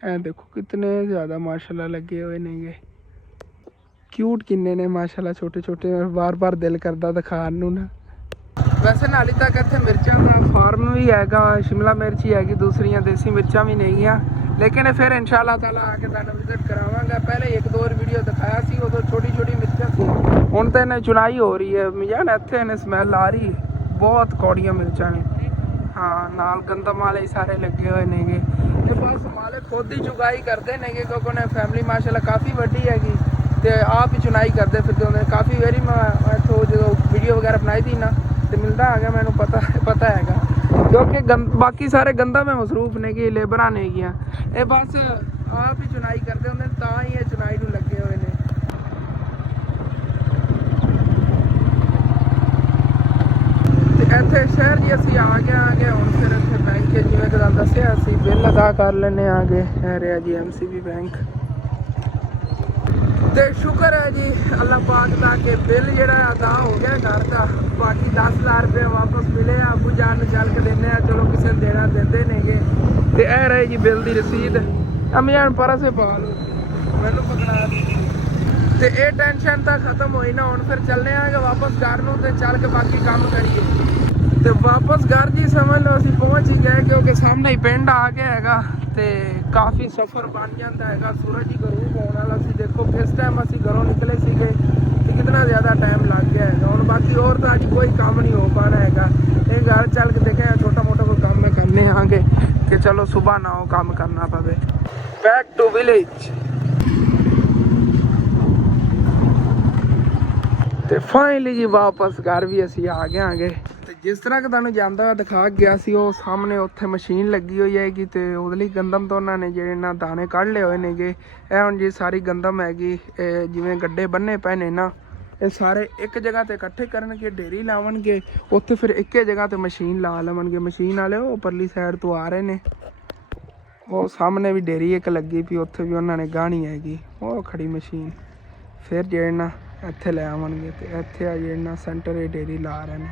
ਇਹ ਦੇਖੋ ਕਿਤਨੇ ਜ਼ਿਆਦਾ ਮਾਸ਼ਾਅੱਲਾ ਲੱਗੇ ਹੋਏ ਨੇਗੇ, ਕਿਊਟ ਕਿੰਨੇ ਨੇ ਮਾਸ਼ਾਅੱਲਾ, ਛੋਟੇ ਛੋਟੇ। ਬਾਰ ਦਿਲ ਕਰਦਾ ਦਿਖਾਉਣ ਨੂੰ ਨਾ। ਵੈਸੇ ਨਾ ਹਾਲੇ ਤੱਕ ਇੱਥੇ ਮਿਰਚਾਂ ਦਾ ਫਾਰਮ ਵੀ ਹੈਗਾ, ਸ਼ਿਮਲਾ ਮਿਰਚ ਹੀ ਹੈਗੀ, ਦੂਸਰੀਆਂ ਦੇਸੀ ਮਿਰਚਾਂ ਵੀ ਨੇਗੀਆਂ। ਲੇਕਿਨ ਫਿਰ ਇਨਸ਼ਾਅੱਲਾ ਤਾਲਾ ਆ ਕੇ ਤੁਹਾਨੂੰ ਵਿਜ਼ਿਟ ਕਰਾਵਾਂਗਾ। ਪਹਿਲੇ ਇੱਕ ਦੋ ਵੀਡੀਓ ਦਿਖਾਇਆ ਸੀ, ਉਦੋਂ ਛੋਟੀ ਛੋਟੀ ਮਿਰਚਾਂ ਸੀ, ਹੁਣ ਤਾਂ ਇਹਨੇ ਚੁਣਾਈ ਹੋ ਰਹੀ ਹੈ। ਮਿਜਾਨ ਇੱਥੇ ਇਹਨੇ ਸਮੈਲ ਆ ਰਹੀ, ਬਹੁਤ ਕੌੜੀਆਂ ਮਿਰਚਾਂ ਨੇ। ਹਾਂ ਨਾਲ ਗੰਦਮ ਵਾਲੇ ਸਾਰੇ ਲੱਗੇ ਹੋਏ ਨੇਗੇ। ਤੇ ਬਸ ਮਾਲਕ ਖੁਦ ਹੀ ਚੁਗਾਈ ਕਰਦੇ ਨੇਗੇ, ਕਿਉਂਕਿ ਉਹਨੇ ਫੈਮਿਲੀ ਮਾਸ਼ਾਅੱਲਾ ਕਾਫੀ ਵੱਡੀ ਹੈਗੀ ਤੇ ਆਪ ਹੀ ਚੁਣਾਈ ਕਰਦੇ ਫਿਰਦੇ ਹੁੰਦੇ। ਕਾਫੀ ਵਾਰੀ ਮੈਂ ਇੱਥੋਂ ਜਦੋਂ ਵੀਡੀਓ ਵਗੈਰਾ ਬਣਾਈ ਸੀ ਨਾ ਘੱਟ ਮਿਲਦਾ ਹੈਗਾ, ਮੈਨੂੰ ਪਤਾ ਹੈਗਾ, ਕਿਉਂਕਿ ਬਾਕੀ ਸਾਰੇ ਗੰਦਾ ਮੈਂ ਮਸਰੂਫ ਨੇ ਕਿ ਲੇਬਰਾਂ ਨੇ ਗੀਆਂ, ਇਹ ਬਸ ਆਪ ਹੀ ਚੁਣਾਈ ਕਰਦੇ ਹੁੰਦੇ ਨੇ, ਤਾਂ ਹੀ ਇਹ ਚੁਣਾਈ ਨੂੰ ਲੱਗੇ ਹੋਏ ਨੇ। ਤੇ ਇੱਥੇ ਸ਼ਹਿਰ ਜੀ ਅਸੀਂ ਆ ਗਏ ਹੁਣ, ਫਿਰ ਇੱਥੇ ਬੈਂਕ ਜਿਵੇਂ ਕਿ ਤੁਹਾਨੂੰ ਦੱਸਿਆ ਅਸੀਂ ਬਿੱਲ ਅਦਾ ਕਰ ਲੈਣੇ ਆਗੇ, ਇਹ ਰਿਹਾ ਜੀ MCB ਬੈਂਕ। ਤੇ ਸ਼ੁਕਰ ਹੈ ਜੀ ਅੱਲਾਹ ਪਾਕ ਦਾ ਕਿ ਬਿੱਲ ਜਿਹੜਾ ਅਦਾ ਹੋ ਗਿਆ ਘਰ ਦਾ, ਬਾਕੀ 10 ਲੱਖ ਰੁਪਏ ਵਾਪਸ ਮਿਲੇ ਆ, ਅੱਬੂ ਜਾਨ ਨੂੰ ਚੱਲ ਕੇ ਦਿੰਦੇ ਆ, ਚਲੋ ਕਿਸੇ ਨੂੰ ਦੇਣਾ ਦਿੰਦੇ ਨੇਗੇ। ਤੇ ਇਹ ਰਹੇ ਜੀ ਬਿੱਲ ਦੀ ਰਸੀਦ, ਅੰਮੀ ਜਾਨ ਪਰਸੇ ਪਾ ਲਓ ਮੈਨੂੰ ਪਕੜਾ। ਤੇ ਇਹ ਟੈਨਸ਼ਨ ਤਾਂ ਖਤਮ ਹੋਈ ਨਾ, ਹੁਣ ਫਿਰ ਚੱਲਨੇ ਆਗੇ ਵਾਪਸ ਘਰ ਨੂੰ, ਤੇ ਚੱਲ ਕੇ ਬਾਕੀ ਕੰਮ ਕਰੀਏ। ਤੇ ਵਾਪਸ ਘਰ ਜੀ ਸਮਝ ਲਓ ਅਸੀਂ ਪਹੁੰਚ ਹੀ ਗਏ, ਕਿਉਂਕਿ ਸਾਹਮਣੇ ਹੀ ਪਿੰਡ ਆ ਗਿਆ ਹੈਗਾ, ਤੇ ਕਾਫੀ ਸਫ਼ਰ ਬਣ ਜਾਂਦਾ ਹੈਗਾ। ਸੂਰਜ ਹੀ ਗਰੂਬ ਹੋਣ ਵਾਲਾ ਸੀ, ਦੇਖੋ ਕਿਸ ਟਾਈਮ ਅਸੀਂ ਘਰੋਂ ਨਿਕਲੇ ਸੀਗੇ ਤੇ ਕਿੰਨਾ ਜ਼ਿਆਦਾ ਟਾਈਮ ਲੱਗ ਗਿਆ ਹੈਗਾ। ਹੁਣ ਬਾਕੀ ਹੋਰ ਤਾਂ ਅੱਜ ਕੋਈ ਕੰਮ ਨਹੀਂ ਹੋ ਪਾਣਾ ਹੈਗਾ, ਇਹ ਘਰ ਚੱਲ ਕੇ ਦੇਖਿਆ ਛੋਟਾ ਮੋਟਾ ਕੋਈ ਕੰਮ ਕਰਨੇ ਆਗੇ ਕਿ ਚਲੋ ਸੁਬਾਹ ਨਾ ਹੋ ਕੰਮ ਕਰਨਾ ਪਵੇ। Back to village. ਤੇ ਫਾਈਨਲੀ ਜੀ ਵਾਪਸ ਘਰ ਵੀ ਅਸੀਂ ਆ ਗਏ ਆਂਗੇ। ਤੇ ਜਿਸ ਤਰ੍ਹਾਂ ਕਿ ਤੁਹਾਨੂੰ ਜਾਂਦਾ ਹੋਇਆ ਦਿਖਾ ਗਿਆ ਸੀ, ਉਹ ਸਾਹਮਣੇ ਉੱਥੇ ਮਸ਼ੀਨ ਲੱਗੀ ਹੋਈ ਹੈਗੀ, ਤੇ ਉਹਦੇ ਲਈ ਗੰਦਮ ਤੋਂ ਉਹਨਾਂ ਨੇ ਜਿਹੜੇ ਨਾ ਦਾਣੇ ਕੱਢ ਲਏ ਹੋਏ ਨੇਗੇ। ਇਹ ਹੁਣ ਜੀ ਸਾਰੀ ਗੰਦਮ ਹੈਗੀ, ਇਹ ਜਿਵੇਂ ਗੱਡੇ ਬੰਨੇ ਪਏ ਨੇ ਨਾ, ਇਹ ਸਾਰੇ ਇੱਕ ਜਗ੍ਹਾ ਤੇ ਇਕੱਠੇ ਕਰਨਗੇ, ਢੇਰੀ ਲਾਵਣਗੇ, ਉੱਥੇ ਫਿਰ ਇੱਕੇ ਜਗ੍ਹਾ ਤੇ ਮਸ਼ੀਨ ਲਾ ਲਵਣਗੇ। ਮਸ਼ੀਨ ਵਾਲੇ ਉਹ ਪਰਲੀ ਸਾਈਡ ਤੋਂ ਆ ਰਹੇ ਨੇ, ਉਹ ਸਾਹਮਣੇ ਵੀ ਢੇਰੀ ਇੱਕ ਲੱਗੀ ਪਈ, ਉੱਥੇ ਵੀ ਉਹਨਾਂ ਨੇ ਗਾਣੀ ਹੈਗੀ, ਉਹ ਖੜੀ ਮਸ਼ੀਨ। ਫਿਰ ਜਿਹੜੇ ਨਾ ਇੱਥੇ ਲੈ ਆਵਣਗੇ, ਤੇ ਇੱਥੇ ਆ ਜਿਹੜੇ ਨਾ ਸੈਂਟਰ ਇਹ ਢੇਰੀ ਲਾ ਰਹੇ ਨੇ।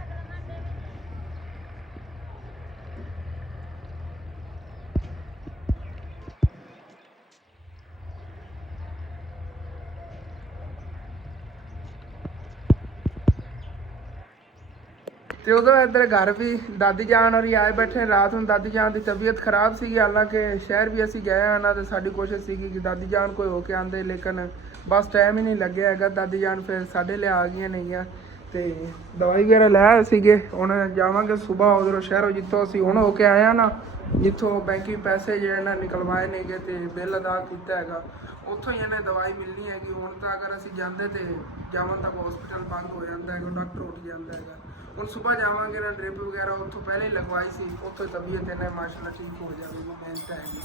ਤੇ ਉਦੋਂ ਇੱਧਰ ਘਰ ਵੀ ਦਾਦੀ ਜਾਨ ਹੋਰੀ ਆਏ ਬੈਠੇ ਰਾਤ ਨੂੰ। ਦਾਦੀ ਜਾਨ ਦੀ ਤਬੀਅਤ ਖਰਾਬ ਸੀਗੀ, ਹਾਲਾਂਕਿ ਸ਼ਹਿਰ ਵੀ ਅਸੀਂ ਗਏ ਆਣਾ, ਤੇ ਸਾਡੀ ਕੋਸ਼ਿਸ਼ ਸੀਗੀ ਕਿ ਦਾਦੀ ਜਾਨ ਕੋਈ ਹੋ ਕੇ ਆਂਦੇ, ਲੇਕਿਨ ਬਸ ਟਾਈਮ ਹੀ ਨਹੀਂ ਲੱਗਿਆ ਹੈਗਾ। ਦਾਦੀ ਜਾਨ ਫਿਰ ਸਾਡੇ ਲਈ ਆ ਗਈਆਂ ਨੇਗੀਆਂ, ਤੇ ਦਵਾਈ ਵਗੈਰਾ ਲੈ ਆਏ ਸੀਗੇ। ਹੁਣ ਜਾਵਾਂਗੇ ਸੁਬਾਹ ਉਧਰੋਂ ਸ਼ਹਿਰੋਂ, ਜਿੱਥੋਂ ਅਸੀਂ ਹੁਣ ਹੋ ਕੇ ਆਏ ਆ ਨਾ, ਜਿੱਥੋਂ ਬੈਂਕੀ ਪੈਸੇ ਜਿਹੜੇ ਨਾ ਨਿਕਲਵਾਏ ਨੇਗੇ ਤੇ ਬਿੱਲ ਅਦਾ ਕੀਤਾ ਹੈਗਾ, ਉੱਥੋਂ ਹੀ ਇਹਨੇ ਦਵਾਈ ਮਿਲਣੀ ਹੈਗੀ। ਹੁਣ ਤਾਂ ਅਗਰ ਅਸੀਂ ਜਾਂਦੇ ਤੇ ਜਾਵਨ ਤੱਕ ਹਸਪੀਟਲ ਬੰਦ ਹੋ ਜਾਂਦਾ ਹੈਗਾ, ਡਾਕਟਰ ਉੱਠ ਜਾਂਦਾ ਹੈਗਾ। ਹੁਣ ਸੁਬਾਹ ਜਾਵਾਂਗੇ ਨਾ, ਡ੍ਰਿਪ ਵਗੈਰਾ ਉੱਥੋਂ ਪਹਿਲੇ ਹੀ ਲਗਵਾਈ ਸੀ, ਉੱਥੋਂ ਤਬੀਅਤ ਇਹਨੇ ਮਾਸ਼ਾਅੱਲਾ ਠੀਕ ਹੋ ਜਾਵੇਗੀ, ਮਿਹਨਤ ਹੈਗੀ।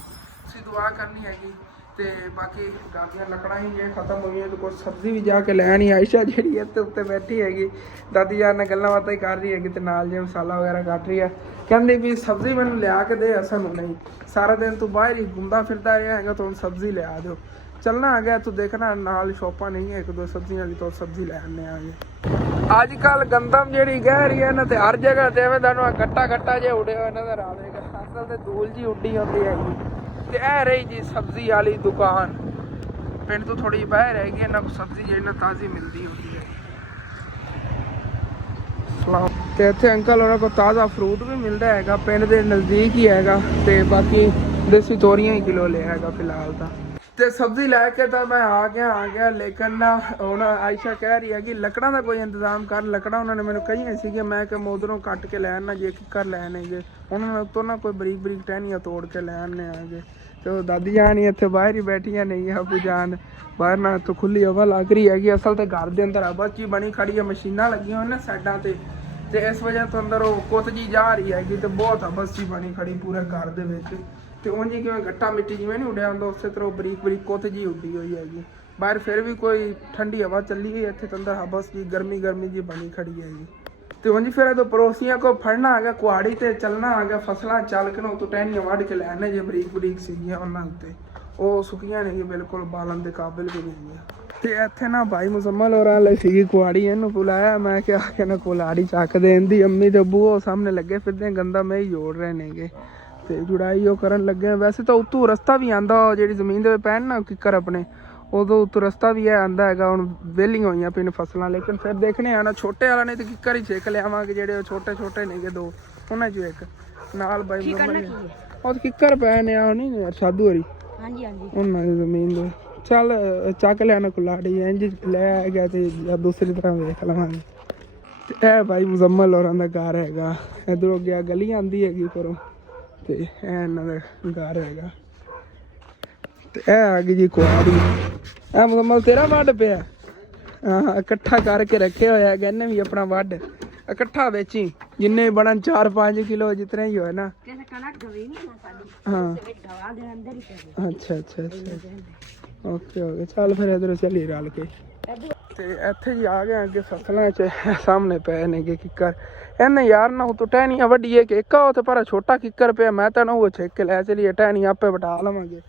ਅਸੀਂ ਦੁਆ ਕਰਨੀ ਹੈਗੀ। ਤੇ ਬਾਕੀ ਦਾਦੀਆਂ ਲੱਕੜਾਂ ਹੀ ਜੇ ਖਤਮ ਹੋਈਆਂ, ਤੇ ਕੁਛ ਸਬਜ਼ੀ ਵੀ ਜਾ ਕੇ ਲੈਣ ਹੀ। ਆਇਸ਼ਾ ਜਿਹੜੀ ਇੱਥੇ ਉੱਤੇ ਬੈਠੀ ਹੈਗੀ, ਦਾਦੀ ਜਾਨ ਨਾਲ ਗੱਲਾਂ ਬਾਤਾਂ ਹੀ ਕਰ ਰਹੀ ਹੈਗੀ, ਤੇ ਨਾਲ ਜੇ ਮਸਾਲਾ ਵਗੈਰਾ ਕੱਟ ਰਹੀ ਹੈ, ਕਹਿੰਦੀ ਵੀ ਸਬਜ਼ੀ ਮੈਨੂੰ ਲਿਆ ਕੇ ਦੇ। ਅਸਾਂ ਨੂੰ ਨਹੀਂ, ਸਾਰਾ ਦਿਨ ਤੂੰ ਬਾਹਰ ਹੀ ਘੁੰਮਦਾ ਫਿਰਦਾ ਰਿਹਾ ਹੈਗਾ, ਤੂੰ ਸਬਜ਼ੀ ਲਿਆ ਦਿਓ। ਚੱਲਣਾ ਆ ਗਿਆ, ਤੂੰ ਦੇਖਣਾ ਨਾਲ ਸ਼ੋਪਾਂ ਨਹੀਂ ਹੈ ਇੱਕ ਦੋ ਸਬਜ਼ੀਆਂ ਵਾਲੀ, ਤੋਂ ਸਬਜ਼ੀ ਲੈ ਆਉਂਦੇ ਆਗੇ। ਅੱਜ ਕੱਲ ਗੰਦਮ ਜਿਹੜੀ ਕਹਿ ਰਹੀ ਹੈ ਨਾ, ਤੇ ਹਰ ਜਗ੍ਹਾ ਤੇ ਐਵੇਂ ਤੁਹਾਨੂੰ ਗੱਟਾ ਜੇ ਉੜਿਆ ਹੋਇਆ ਨਜ਼ਰ ਆਵੇਗਾ, ਅਸਲ ਤੇ ਧੂਲ ਜੀ ਉੱਡੀ ਹੁੰਦੀ ਹੈਗੀ। ਤੇ ਇਹ ਰਹੀ ਜੀ ਸਬਜ਼ੀ ਵਾਲੀ ਦੁਕਾਨ, ਪਿੰਡ ਤੋਂ ਥੋੜੀ ਜਿਹੀ ਬਾਹਰ ਹੈਗੀ, ਇਹਨਾਂ ਕੋਲ ਸਬਜ਼ੀ ਜਿਹੜੀ ਨਾ ਤਾਜ਼ੀ ਮਿਲਦੀ ਹੁੰਦੀ ਹੈ। ਤੇ ਇੱਥੇ ਅੰਕਲ ਉਹਨਾਂ ਕੋਲ ਤਾਜ਼ਾ ਫਰੂਟ ਵੀ ਮਿਲਦਾ ਹੈਗਾ, ਪਿੰਡ ਦੇ ਨਜ਼ਦੀਕ ਹੀ ਹੈਗਾ, ਤੇ ਬਾਕੀ ਦੇਸੀ ਤੋਰੀਆਂ ਹੀ ਕਿਲੋ ਲਿਆ ਹੈਗਾ ਫਿਲਹਾਲ ਤਾਂ। ਤੇ ਸਬਜ਼ੀ ਲੈ ਕੇ ਤਾਂ ਮੈਂ ਆ ਗਿਆ, ਲੇਕਿਨ ਨਾ ਹੁਣ ਆਇਸ਼ਾ ਕਹਿ ਰਹੀ ਹੈ ਕਿ ਲੱਕੜਾਂ ਦਾ ਕੋਈ ਇੰਤਜ਼ਾਮ ਕਰ। ਲੱਕੜਾਂ ਉਹਨਾਂ ਨੇ ਮੈਨੂੰ ਕਹੀਆਂ ਸੀਗੀਆਂ, ਮੈਂ ਕਿ ਮੈਂ ਉਧਰੋਂ ਕੱਟ ਕੇ ਲੈ ਆਣਾ, ਜੇ ਕਿੱਕਰ ਲੈ ਆਣੇਗੇ ਉਹਨਾਂ ਨੇ ਉੱਤੋਂ ਨਾ ਕੋਈ ਬਰੀਕ ਟਹਿਨੀਆਂ ਤੋੜ ਕੇ ਲੈ ਆਣੇ ਆਗੇ। ਤੇ ਉਹ ਦਾਦੀ ਜਾਨ ਹੀ ਇੱਥੇ ਬਾਹਰ ਹੀ ਬੈਠੀਆਂ ਨਹੀਂ, ਅੱਬੂ ਜਾਨ ਬਾਹਰ ਨਾ ਇੱਥੋਂ ਖੁੱਲੀ ਹਵਾ ਲੱਗ ਰਹੀ ਹੈਗੀ। ਅਸਲ ਤੇ ਘਰ ਦੇ ਅੰਦਰ ਹਵਾ ਜੀ ਬਣੀ ਖੜੀ ਹੈ, ਮਸ਼ੀਨਾਂ ਲੱਗੀਆਂ ਹੋਈਆਂ ਨੇ ਸਾਈਡਾਂ ਤੇ ਇਸ ਵਜ੍ਹਾ ਤੋਂ ਅੰਦਰ ਉਹ ਕੁੱਤ ਜੀ ਜਾ ਰਹੀ ਹੈਗੀ, ਤੇ ਬਹੁਤ ਹਵਸ ਜੀ ਬਣੀ ਖੜੀ ਪੂਰੇ ਘਰ ਦੇ ਵਿੱਚ। ਤੇ ਉਂਝ ਕਿਵੇਂ ਗੱਟਾ ਮਿੱਟੀ ਜਿਵੇਂ ਨਹੀਂ ਉੱਡਿਆ ਹੁੰਦਾ, ਉਸੇ ਤਰ੍ਹਾਂ ਬਰੀਕ ਕੁੱਤ ਜੀ ਉੱਡੀ ਹੋਈ ਹੈਗੀ। ਬਾਹਰ ਫਿਰ ਵੀ ਕੋਈ ਠੰਡੀ ਹਵਾ ਚੱਲੀ ਗਈ, ਇੱਥੇ ਤਾਂ ਅੰਦਰ ਹਵਸ ਜੀ ਗਰਮੀ ਜੀ ਬਣੀ ਖੜੀ ਹੈਗੀ। ਤੇ ਉਂਝ ਫਿਰ ਇਹ ਪੜੋਸੀਆਂ ਕੋ ਫੜਨਾ ਆ ਗਿਆ ਕੁਹਾੜੀ, ਤੇ ਚੱਲਣਾ ਆ ਗਿਆ ਫਸਲਾਂ ਚੱਲ ਕੇ ਨਾ ਉਤੋਂ ਟਹਿਨੀਆਂ ਵੱਢ ਕੇ ਲੈਣੇ ਜੇ ਬਰੀਕ ਸੀਗੀਆਂ ਉਹਨਾਂ ਉੱਤੇ, ਉਹ ਸੁੱਕੀਆਂ ਨਹੀਂ ਬਿਲਕੁਲ ਬਾਲਣ ਦੇ ਕਾਬਿਲ ਵੀ ਨਹੀਂ ਹੈਗੀਆਂ। ਤੇ ਇੱਥੇ ਨਾ ਭਾਈ ਮੁਸੰਮਲ ਹੋਰਾਂ ਲਈ ਸੀਗੀ ਕੁਹਾੜੀ, ਇਹਨੂੰ ਬੁਲਾਇਆ ਮੈਂ ਕਿਹਾ ਕਿ ਨਾ ਕੁਹਾੜੀ ਚੱਕ ਦੇ। ਇਹਦੀ ਅੰਮੀ ਤੇ ਅੱਬੂ ਉਹ ਸਾਹਮਣੇ ਲੱਗੇ ਫਿਰਦੇ ਗੰਦਾ ਮੈਂ ਹੀ ਜੋੜ ਰਹੇ ਨੇਗੇ, ਤੇ ਜੁੜਾਈ ਉਹ ਕਰਨ ਲੱਗੇ। ਵੈਸੇ ਤਾਂ ਉੱਤੋਂ ਰਸਤਾ ਵੀ ਆਂਦਾ, ਜਿਹੜੀ ਜ਼ਮੀਨ ਦੇ ਪੈਣ ਨਾ ਕਿੱਕਰ ਆਪਣੇ, ਉਦੋਂ ਉੱਤੋਂ ਰਸਤਾ ਵੀ ਆਂਦਾ ਹੈਗਾ। ਹੁਣ ਵਿਹਲੀਆਂ ਹੋਈਆਂ ਪਈਆਂ ਫਸਲਾਂ, ਲੇਕਿਨ ਫਿਰ ਦੇਖਣੇ ਆ ਨਾ ਛੋਟੇ ਵਾਲਾ ਨੇ ਤੇ ਕਿੱਕਰ ਹੀ ਛੇਕ ਲਿਆਵਾਂਗੇ, ਜਿਹੜੇ ਉਹ ਛੋਟੇ ਨੇਗੇ ਦੋ, ਉਹਨਾਂ ਚੋਂ ਇੱਕ ਨਾਲ ਬਾਈ ਉਹ ਕਿੱਕਰ ਪੈ ਨੇ ਆ ਨਹੀਂ ਯਾਰ ਸਾਧੂ ਹਰੀ ਉਹਨਾਂ ਦੀ ਜ਼ਮੀਨ ਦੇ। ਚੱਲ ਚੱਕ ਲਿਆ ਨਾ ਕੁਲਾੜੀ, ਇੰਝ ਲੈ ਗਿਆ ਤੇ ਦੂਸਰੀ ਤਰ੍ਹਾਂ ਵੇਖ ਲਵਾਂਗੇ। ਤੇ ਇਹ ਭਾਈ ਮੁਜ਼ੰਮਲ ਹੋਰਾਂ ਦਾ ਘਰ ਹੈਗਾ, ਇੱਧਰੋਂ ਗਿਆ ਗਲੀ ਆਂਦੀ ਹੈਗੀ ਪਰੋਂ, ਤੇ ਇਹ ਇਹਨਾਂ ਦਾ ਘਰ ਹੈਗਾ। ਤੇ ਇਹ ਆ ਗਈ ਜੀ ਕੁਆੜੀ, ਇਹ ਮੁਜ਼ੰਮਲ ਤੇਰਾ ਵੱਢ ਪਿਆ? ਹਾਂ ਇਕੱਠਾ ਕਰਕੇ ਰੱਖਿਆ ਹੋਇਆ ਹੈਗਾ ਇਹਨੇ ਵੀ ਆਪਣਾ ਵੱਢ, ਇਕੱਠਾ ਵੇਚੀ ਜਿੰਨੇ ਬਣਨ 4-5 ਕਿਲੋ ਜਿਤਨੇ ਹੀ ਹੋਏ ਨਾ। कैसे कनक गवी नहीं ना साडी हाँ से दवा दे अंदर ही कर ਅੱਛਾ ਅੱਛਾ ਅੱਛਾ ਓਕੇ ਚੱਲ ਫਿਰ ਇਧਰ ਚੱਲੀ ਰਲ ਕੇ। ਤੇ ਇੱਥੇ ਜੀ ਆ ਗਏ ਅੱਗੇ ਫਸਲਾਂ 'ਚ ਸਾਹਮਣੇ ਪਏ ਨੇਗੇ ਕਿੱਕਰ। ਇਹਨੇ ਯਾਰ ਨਾ ਉਤੋਂ ਟਹਿਣੀਆਂ ਵੱਡੀਏ ਕਿ ਇੱਕ ਉਹ ਤੇ ਪਰ ਛੋਟਾ ਕਿੱਕਰ ਪਿਆ। ਮੈਂ ਤਾਂ ਨਾ ਉਹ ਛੇਕ ਕੇ ਲੈ ਚਲੀਏ ਟਹਿਣੀ ਆਪੇ ਵਟਾ ਲਵਾਂਗੇ।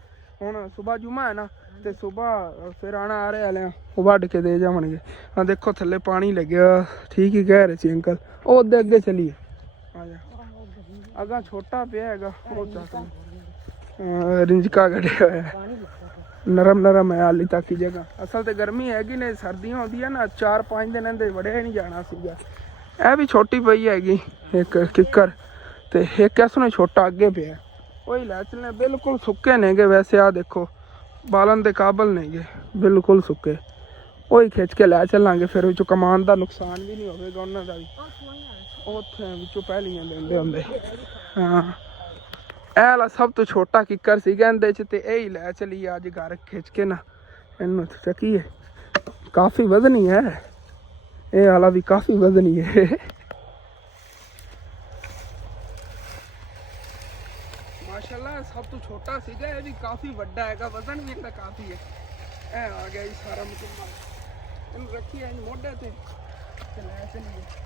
ਹੁਣ ਸੁਬਾਹ ਜੁਮਾ ਹੈ ਨਾ ਤੇ ਸੁਬਾਹ ਫਿਰ ਆਣਾ ਆ ਰਹੇ ਵਾਲਿਆਂ ਉਹ ਵੱਢ ਕੇ ਦੇ ਜਾਵਣਗੇ। ਆ ਦੇਖੋ ਥੱਲੇ ਪਾਣੀ ਲੱਗਿਆ। ਠੀਕ ਹੀ ਕਹਿ ਰਹੇ ਸੀ ਅੰਕਲ। ਉਹ ਅੱਗੇ ਅੱਗੇ ਚਲੀਏ ਆ ਜਾ। ਅਗਾ ਛੋਟਾ ਪਿਆ ਹੈਗਾ ਉਹ ਚੱਕ ਰਿੰਜਕਾ ਕੱਢਿਆ ਹੋਇਆ ਨਰਮ ਨਰਮ ਹੈ ਹਾਲੀ ਤੱਕ ਦੀ ਜਗ੍ਹਾ। ਅਸਲ ਤੇ ਗਰਮੀ ਹੈਗੀ ਨੇ ਸਰਦੀਆਂ ਆਉਂਦੀਆਂ ਨਾ 4-5 ਦਿਨ ਇਹਦੇ ਵੜਿਆ ਹੀ ਨਹੀਂ ਜਾਣਾ ਸੀਗਾ। ਇਹ ਵੀ ਛੋਟੀ ਪਈ ਹੈਗੀ ਇੱਕ ਕਿੱਕਰ ਤੇ ਇੱਕ ਇਸ ਨੂੰ ਛੋਟਾ ਅੱਗੇ ਪਿਆ। ਉਹੀ ਲੈ ਚੱਲਣੇ ਬਿਲਕੁਲ ਸੁੱਕੇ ਨੇਗੇ ਵੈਸੇ। ਆ ਦੇਖੋ ਬਾਲਣ ਦੇ ਕਾਬਲ ਨੇਗੇ ਬਿਲਕੁਲ ਸੁੱਕੇ। ਉਹੀ ਖਿੱਚ ਕੇ ਲੈ ਚੱਲਾਂਗੇ ਫਿਰ ਵਿੱਚੋਂ ਕਮਾਨ ਦਾ ਨੁਕਸਾਨ ਵੀ ਨਹੀਂ ਹੋਵੇਗਾ ਉਹਨਾਂ ਦਾ ਵੀ। ਉੱਥੇ ਵਿੱਚੋਂ ਪਹਿਲੀਆਂ ਲੈਂਦੇ ਹੁੰਦੇ। ਹਾਂ ਇਹ ਵਾਲਾ ਸਭ ਤੋਂ ਛੋਟਾ ਕਿੱਕਰ ਸੀਗਾ ਇਹਦੇ 'ਚ ਤੇ ਇਹ ਹੀ ਲੈ ਚਲੀ ਅੱਜ ਘਰ ਖਿੱਚ ਕੇ ਨਾ ਇਹਨੂੰ ਚੱਕੀਏ। ਕਾਫੀ ਵਜ਼ਨੀ ਹੈ ਇਹ ਵਾਲਾ ਵੀ ਕਾਫੀ ਵਜ਼ਨੀ ਹੈ। ਮਾਸ਼ਾਅੱਲਾ ਸਭ ਤੋਂ ਛੋਟਾ ਸੀਗਾ ਇਹ ਵੀ ਕਾਫੀ ਵੱਡਾ ਹੈਗਾ। ਵਜ਼ਨ ਵੀ ਇਹਦਾ ਕਾਫੀ ਹੈ। ਇਹ ਆ ਗਿਆ ਜੀ ਸਾਰਾ ਮੁਕੰਮਲ। ਇਹਨੂੰ ਰੱਖੀਏ ਮੋਢੇ ਤੇ ਲੈ ਚਲੀਏ।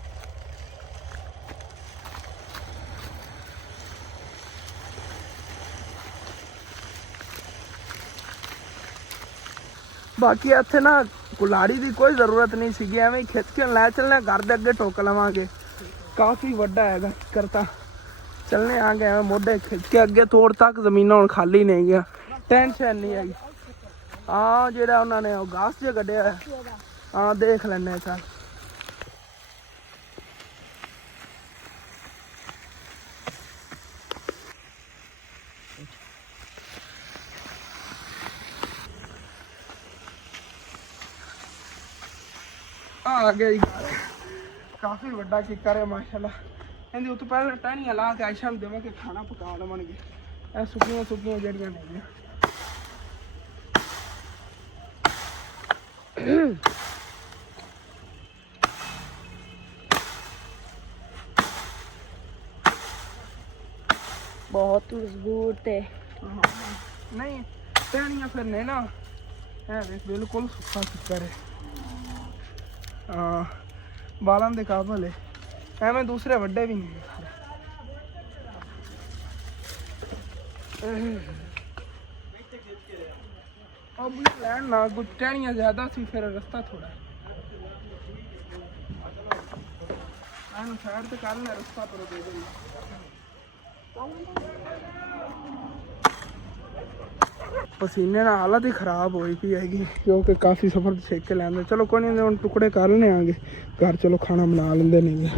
ਬਾਕੀ ਇੱਥੇ ਨਾ ਕੁਲਾੜੀ ਦੀ ਕੋਈ ਜ਼ਰੂਰਤ ਨਹੀਂ ਸੀਗੀ। ਐਵੇਂ ਹੀ ਖਿੱਚ ਕੇ ਲੈ ਚੱਲਣਾ ਘਰ ਦੇ ਅੱਗੇ ਟੋਕ ਲਵਾਂਗੇ। ਕਾਫੀ ਵੱਡਾ ਹੈਗਾ ਕਰਤਾ ਚੱਲਣੇ ਆ ਗਏ ਐਵੇਂ ਮੋਢੇ ਖਿੱਚ ਕੇ ਅੱਗੇ ਤੋੜ ਤੱਕ ਜ਼ਮੀਨਾਂ ਹੁਣ ਖਾਲੀ ਨਹੀਂ ਗਿਆ। ਟੈਨਸ਼ਨ ਨਹੀਂ ਹੈਗੀ। ਹਾਂ ਜਿਹੜਾ ਉਹਨਾਂ ਨੇ ਉਹ ਗਾਸ ਜਿਹਾ ਕੱਢਿਆ ਹਾਂ ਦੇਖ ਲੈਣੇ ਚੱਲ। ਆ ਗਿਆ ਜੀ ਕਾਫੀ ਵੱਡਾ ਕਿੱਕਰ ਹੈ ਮਾਸ਼ਾਅੱਲਾ। ਇਹਦੇ ਉੱਤੇ ਪਹਿਲਾਂ ਟਹਿਣੀਆਂ ਲਾ ਕੇ ਆਇਸ਼ਾ ਨੂੰ ਦੇਵਾਂਗੇ ਖਾਣਾ ਪਕਾ ਲਵਾਂਗੇ। ਇਹ ਸੁੱਕੀਆਂ ਸੁੱਕੀਆਂ ਜਿਹੜੀਆਂ ਨੇ बहुत मजबूत है। नहीं टहनियाँ फिर नहीं ना है बिल्कुल सुखा किक्कर है। बालन दे काबल है एवं दूसरे वड्डे भी नहीं। अब लैंड ना कुछ टहनियाँ ज़्यादा सी फिर रास्ता थोड़ा साइड से कर लेना रास्ता पर दे देंगे। पसीने ਨਾਲ ਹਾਲਤ ਹੀ ਖਰਾਬ ਹੋਈ ਪਈ ਹੈਗੀ ਕਿਉਂਕਿ ਕਾਫੀ ਸਫ਼ਰ ਛੇਕ ਕੇ ਲੈਂਦੇ। ਚਲੋ ਕੋਈ ਨਹੀਂ ਹੁਣ ਟੁਕੜੇ ਕਰ ਲੈਣੇ ਆਗੇ ਘਰ। ਚਲੋ ਖਾਣਾ ਬਣਾ ਲੈਂਦੇ ਨੇਗੇ।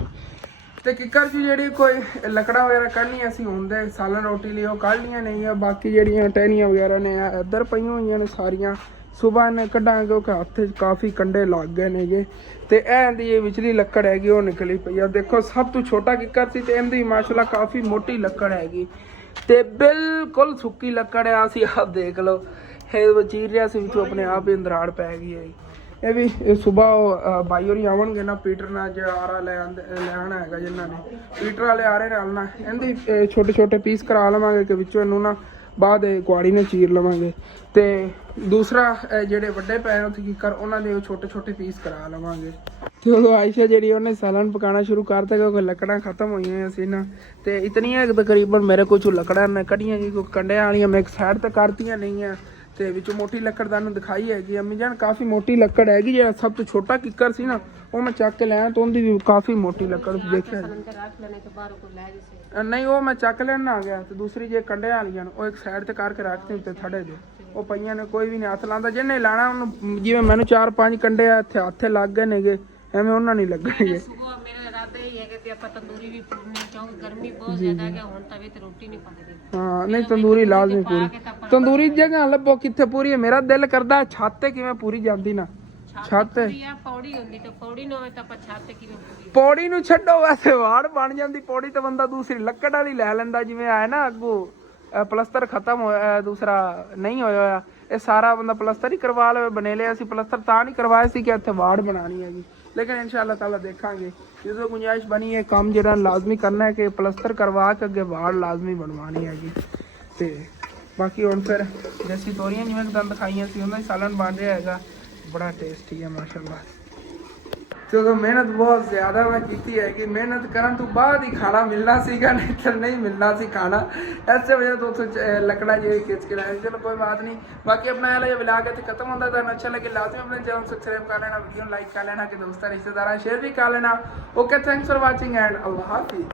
ਤੇ ਕਿੱਕਰ ਚ ਜਿਹੜੀ ਕੋਈ ਲੱਕੜਾ ਵਗੈਰਾ ਕੱਢਣੀਆਂ ਅਸੀਂ ਹੁੰਦੇ ਸਾਲਨ ਰੋਟੀ ਲਈ ਉਹ ਕੱਢ ਲੀਆਂ ਨਹੀਂ। ਬਾਕੀ ਜਿਹੜੀਆਂ ਟਹਿਣੀਆਂ ਵਗੈਰਾ ਨੇ ਇੱਧਰ ਪਈਆਂ ਹੋਈਆਂ ਨੇ ਸਾਰੀਆਂ। ਸੁਬਾਹ ਨੇ ਕੱਢਾਂਗੇ ਕਿਉਂਕਿ ਹੱਥ 'ਚ ਕਾਫੀ ਕੰਡੇ ਲੱਗ ਗਏ ਨੇਗੇ। ਤੇ ਇਹਦੀ ਇਹ ਵਿਚਲੀ ਲੱਕੜ ਹੈਗੀ ਉਹ ਨਿਕਲੀ ਪਈ ਆ। ਦੇਖੋ ਸਭ ਤੋਂ ਛੋਟਾ ਕਿੱਕਰ ਸੀ ਤੇ ਇਹਦੀ ਮਾਸ਼ਾਅੱਲਾ ਕਾਫੀ ਮੋਟੀ ਲੱਕੜ ਹੈਗੀ ਤੇ ਬਿਲਕੁਲ ਸੁੱਕੀ ਲੱਕੜ ਆ। ਅਸੀਂ ਆਪ ਦੇਖ ਲਓ ਇਹ ਚੀਰ ਰਿਹਾ ਸੀ ਵਿੱਚੋਂ ਆਪਣੇ ਆਪ ਹੀ ਅੰਦਰਾੜ ਪੈ ਗਈ ਹੈ। ਇਹ ਵੀ ਸੁਬਾਹ ਬਾਈ ਹੋਰੀ ਆਉਣਗੇ ਨਾ ਪੀਟਰ ਨਾਲ ਆਰਾ ਲੈਣਾ ਹੈਗਾ ਜਿਨ੍ਹਾਂ ਨੇ ਪੀਟਰ ਵਾਲੇ ਆ ਰਹੇ ਨਾਲ ਨਾ ਇਹਦੇ ਛੋਟੇ ਛੋਟੇ ਪੀਸ ਕਰਾ ਲਵਾਂਗੇ ਕਿ ਵਿੱਚੋਂ ਇਹਨੂੰ ਨਾ ਬਾਅਦ ਕੁਆੜੀ ਨੇ ਚੀਰ ਲਵਾਂਗੇ। ਤੇ ਦੂਸਰਾ ਜਿਹੜੇ ਵੱਡੇ ਪੈ ਉੱਥੇ ਕੀ ਕਰ ਉਹਨਾਂ ਦੇ ਛੋਟੇ ਛੋਟੇ ਪੀਸ ਕਰਾ ਲਵਾਂਗੇ। ਤੇ ਉਦੋਂ ਆਇਸ਼ਾ ਜਿਹੜੀ ਉਹਨੇ ਸਾਲਨ ਪਕਾਉਣਾ ਸ਼ੁਰੂ ਕਰਤਾ ਕਿਉਂਕਿ ਲੱਕੜਾਂ ਖਤਮ ਹੋਈਆਂ ਸੀ ਨਾ। ਤੇ ਇਤਨੀਆਂ ਤਕਰੀਬਨ ਮੇਰੇ ਕੋਲ ਲੱਕੜਾਂ ਨੇ ਕੱਢੀਆਂ ਜੀ ਕੋਈ ਕੰਡਿਆਂ ਵਾਲੀਆਂ ਮੈਂ ਇੱਕ ਸਾਈਡ ਤੇ ਕਰਤੀਆਂ ਨਹੀਂ ਆ। ਤੇ ਵਿੱਚੋਂ ਮੋਟੀ ਲੱਕੜ ਤੁਹਾਨੂੰ ਦਿਖਾਈ ਹੈਗੀ ਅੰਮੀ ਜਾਨ ਕਾਫੀ ਮੋਟੀ ਲੱਕੜ ਹੈਗੀ। ਜਿਹੜਾ ਸਭ ਤੋਂ ਛੋਟਾ ਕਿੱਕਰ ਸੀ ਨਾ ਉਹ ਮੈਂ ਚੱਕ ਕੇ ਲਿਆ ਤਾਂ ਉਹਦੀ ਵੀ ਕਾਫੀ ਮੋਟੀ ਲੱਕੜ ਦੇਖਿਆ ਨਹੀਂ। ਉਹ ਮੈਂ ਚੱਕ ਲੈਣ ਆ ਗਿਆ ਤੇ ਦੂਸਰੀ ਜੇ ਕੰਡਿਆਂ ਵਾਲੀਆਂ ਉਹ ਇੱਕ ਸਾਈਡ ਤੇ ਕਰਕੇ ਰੱਖਦੇ ਉੱਤੇ ਥੜੇ ਦੇ ਉਹ ਪਈਆਂ ਨੇ ਕੋਈ ਵੀ ਨਹੀਂ ਹੱਥ ਲਾਉਂਦਾ। ਜਿਹਨੇ ਲਾਣਾ ਉਹਨੂੰ ਜਿਵੇਂ ਮੈਨੂੰ 4-5 ਕੰਡੇ ਆ ਇੱਥੇ ਹੱਥ ਲੱਗ ਗਏ ਨੇਗੇ ਐਵੇਂ ਉਹਨਾਂ ਨਹੀਂ ਲੱਗਣਗੇ। ਹਾਂ ਨਹੀਂ ਤੰਦੂਰੀ ਲਾਜ਼ਮੀ ਪੂਰੀ ਤੰਦੂਰੀ ਜਗ੍ਹਾ ਲੱਭੋ ਕਿੱਥੇ ਪੂਰੀ ਹੈ। ਮੇਰਾ ਦਿਲ ਕਰਦਾ ਛੱਤ ਤੇ ਕਿਵੇਂ ਪੂਰੀ ਜਾਂਦੀ ਨਾ ਛੱਤ ਪੌੜੀ ਨੂੰ ਛੱਡੋ ਵੈਸੇ ਵਾੜ ਬਣ ਜਾਂਦੀ ਪੌੜੀ ਤੇ ਬੰਦਾ ਦੂਸਰੀ ਲੱਕੜ ਵਾਲੀ ਲੈ ਲੈਂਦਾ ਜਿਵੇਂ ਆਇਆ ਨਾ ਅੱਗੋਂ ਪਲਸਤਰ ਖਤਮ ਹੋਇਆ ਦੂਸਰਾ ਨਹੀਂ ਹੋਇਆ ਇਹ ਸਾਰਾ ਬੰਦਾ ਪਲਸਤਰ ਹੀ ਕਰਵਾ ਲਵੇ ਬਣੇ ਲਿਆ। ਅਸੀਂ ਪਲਸਤਰ ਤਾਂ ਨਹੀਂ ਕਰਵਾਇਆ ਸੀ ਕਿ ਇੱਥੇ ਵਾੜ ਬਣਾਉਣੀ ਹੈਗੀ लेकिन इंशाल्लाह ताला देखांगे जो गुंजाइश बनी है काम जरा लाजमी करना है कि प्लस्तर करवा के अगे वाड़ लाजमी बनवानी हैगी ते बाकी हुण फिर देसी तोरियां जिवें दंद दिखाइयां सी उन्हां दा सालन बन रहा हैगा बड़ा टेस्टी है माशाल्लाह क्योंकि मेहनत बहुत ज़्यादा मैं की है कि मेहनत करन तो बाद ही खाना मिलना सीगा नहीं तो नहीं मिलना सी खाना ऐसे वजह तो उत्थों लकड़ा जी खिंच के लाए चलो कोई बात नहीं बाकी अपना ये व्लॉग है खत्म होता था अच्छा लगे लाजमी अपने चैनल सब्सक्राइब कर लेना वीडियो लाइक कर लेना कि दोस्तों रिश्तेदार शेयर भी कर लेना okay thanks for watching and अल्लाह हाफिज़।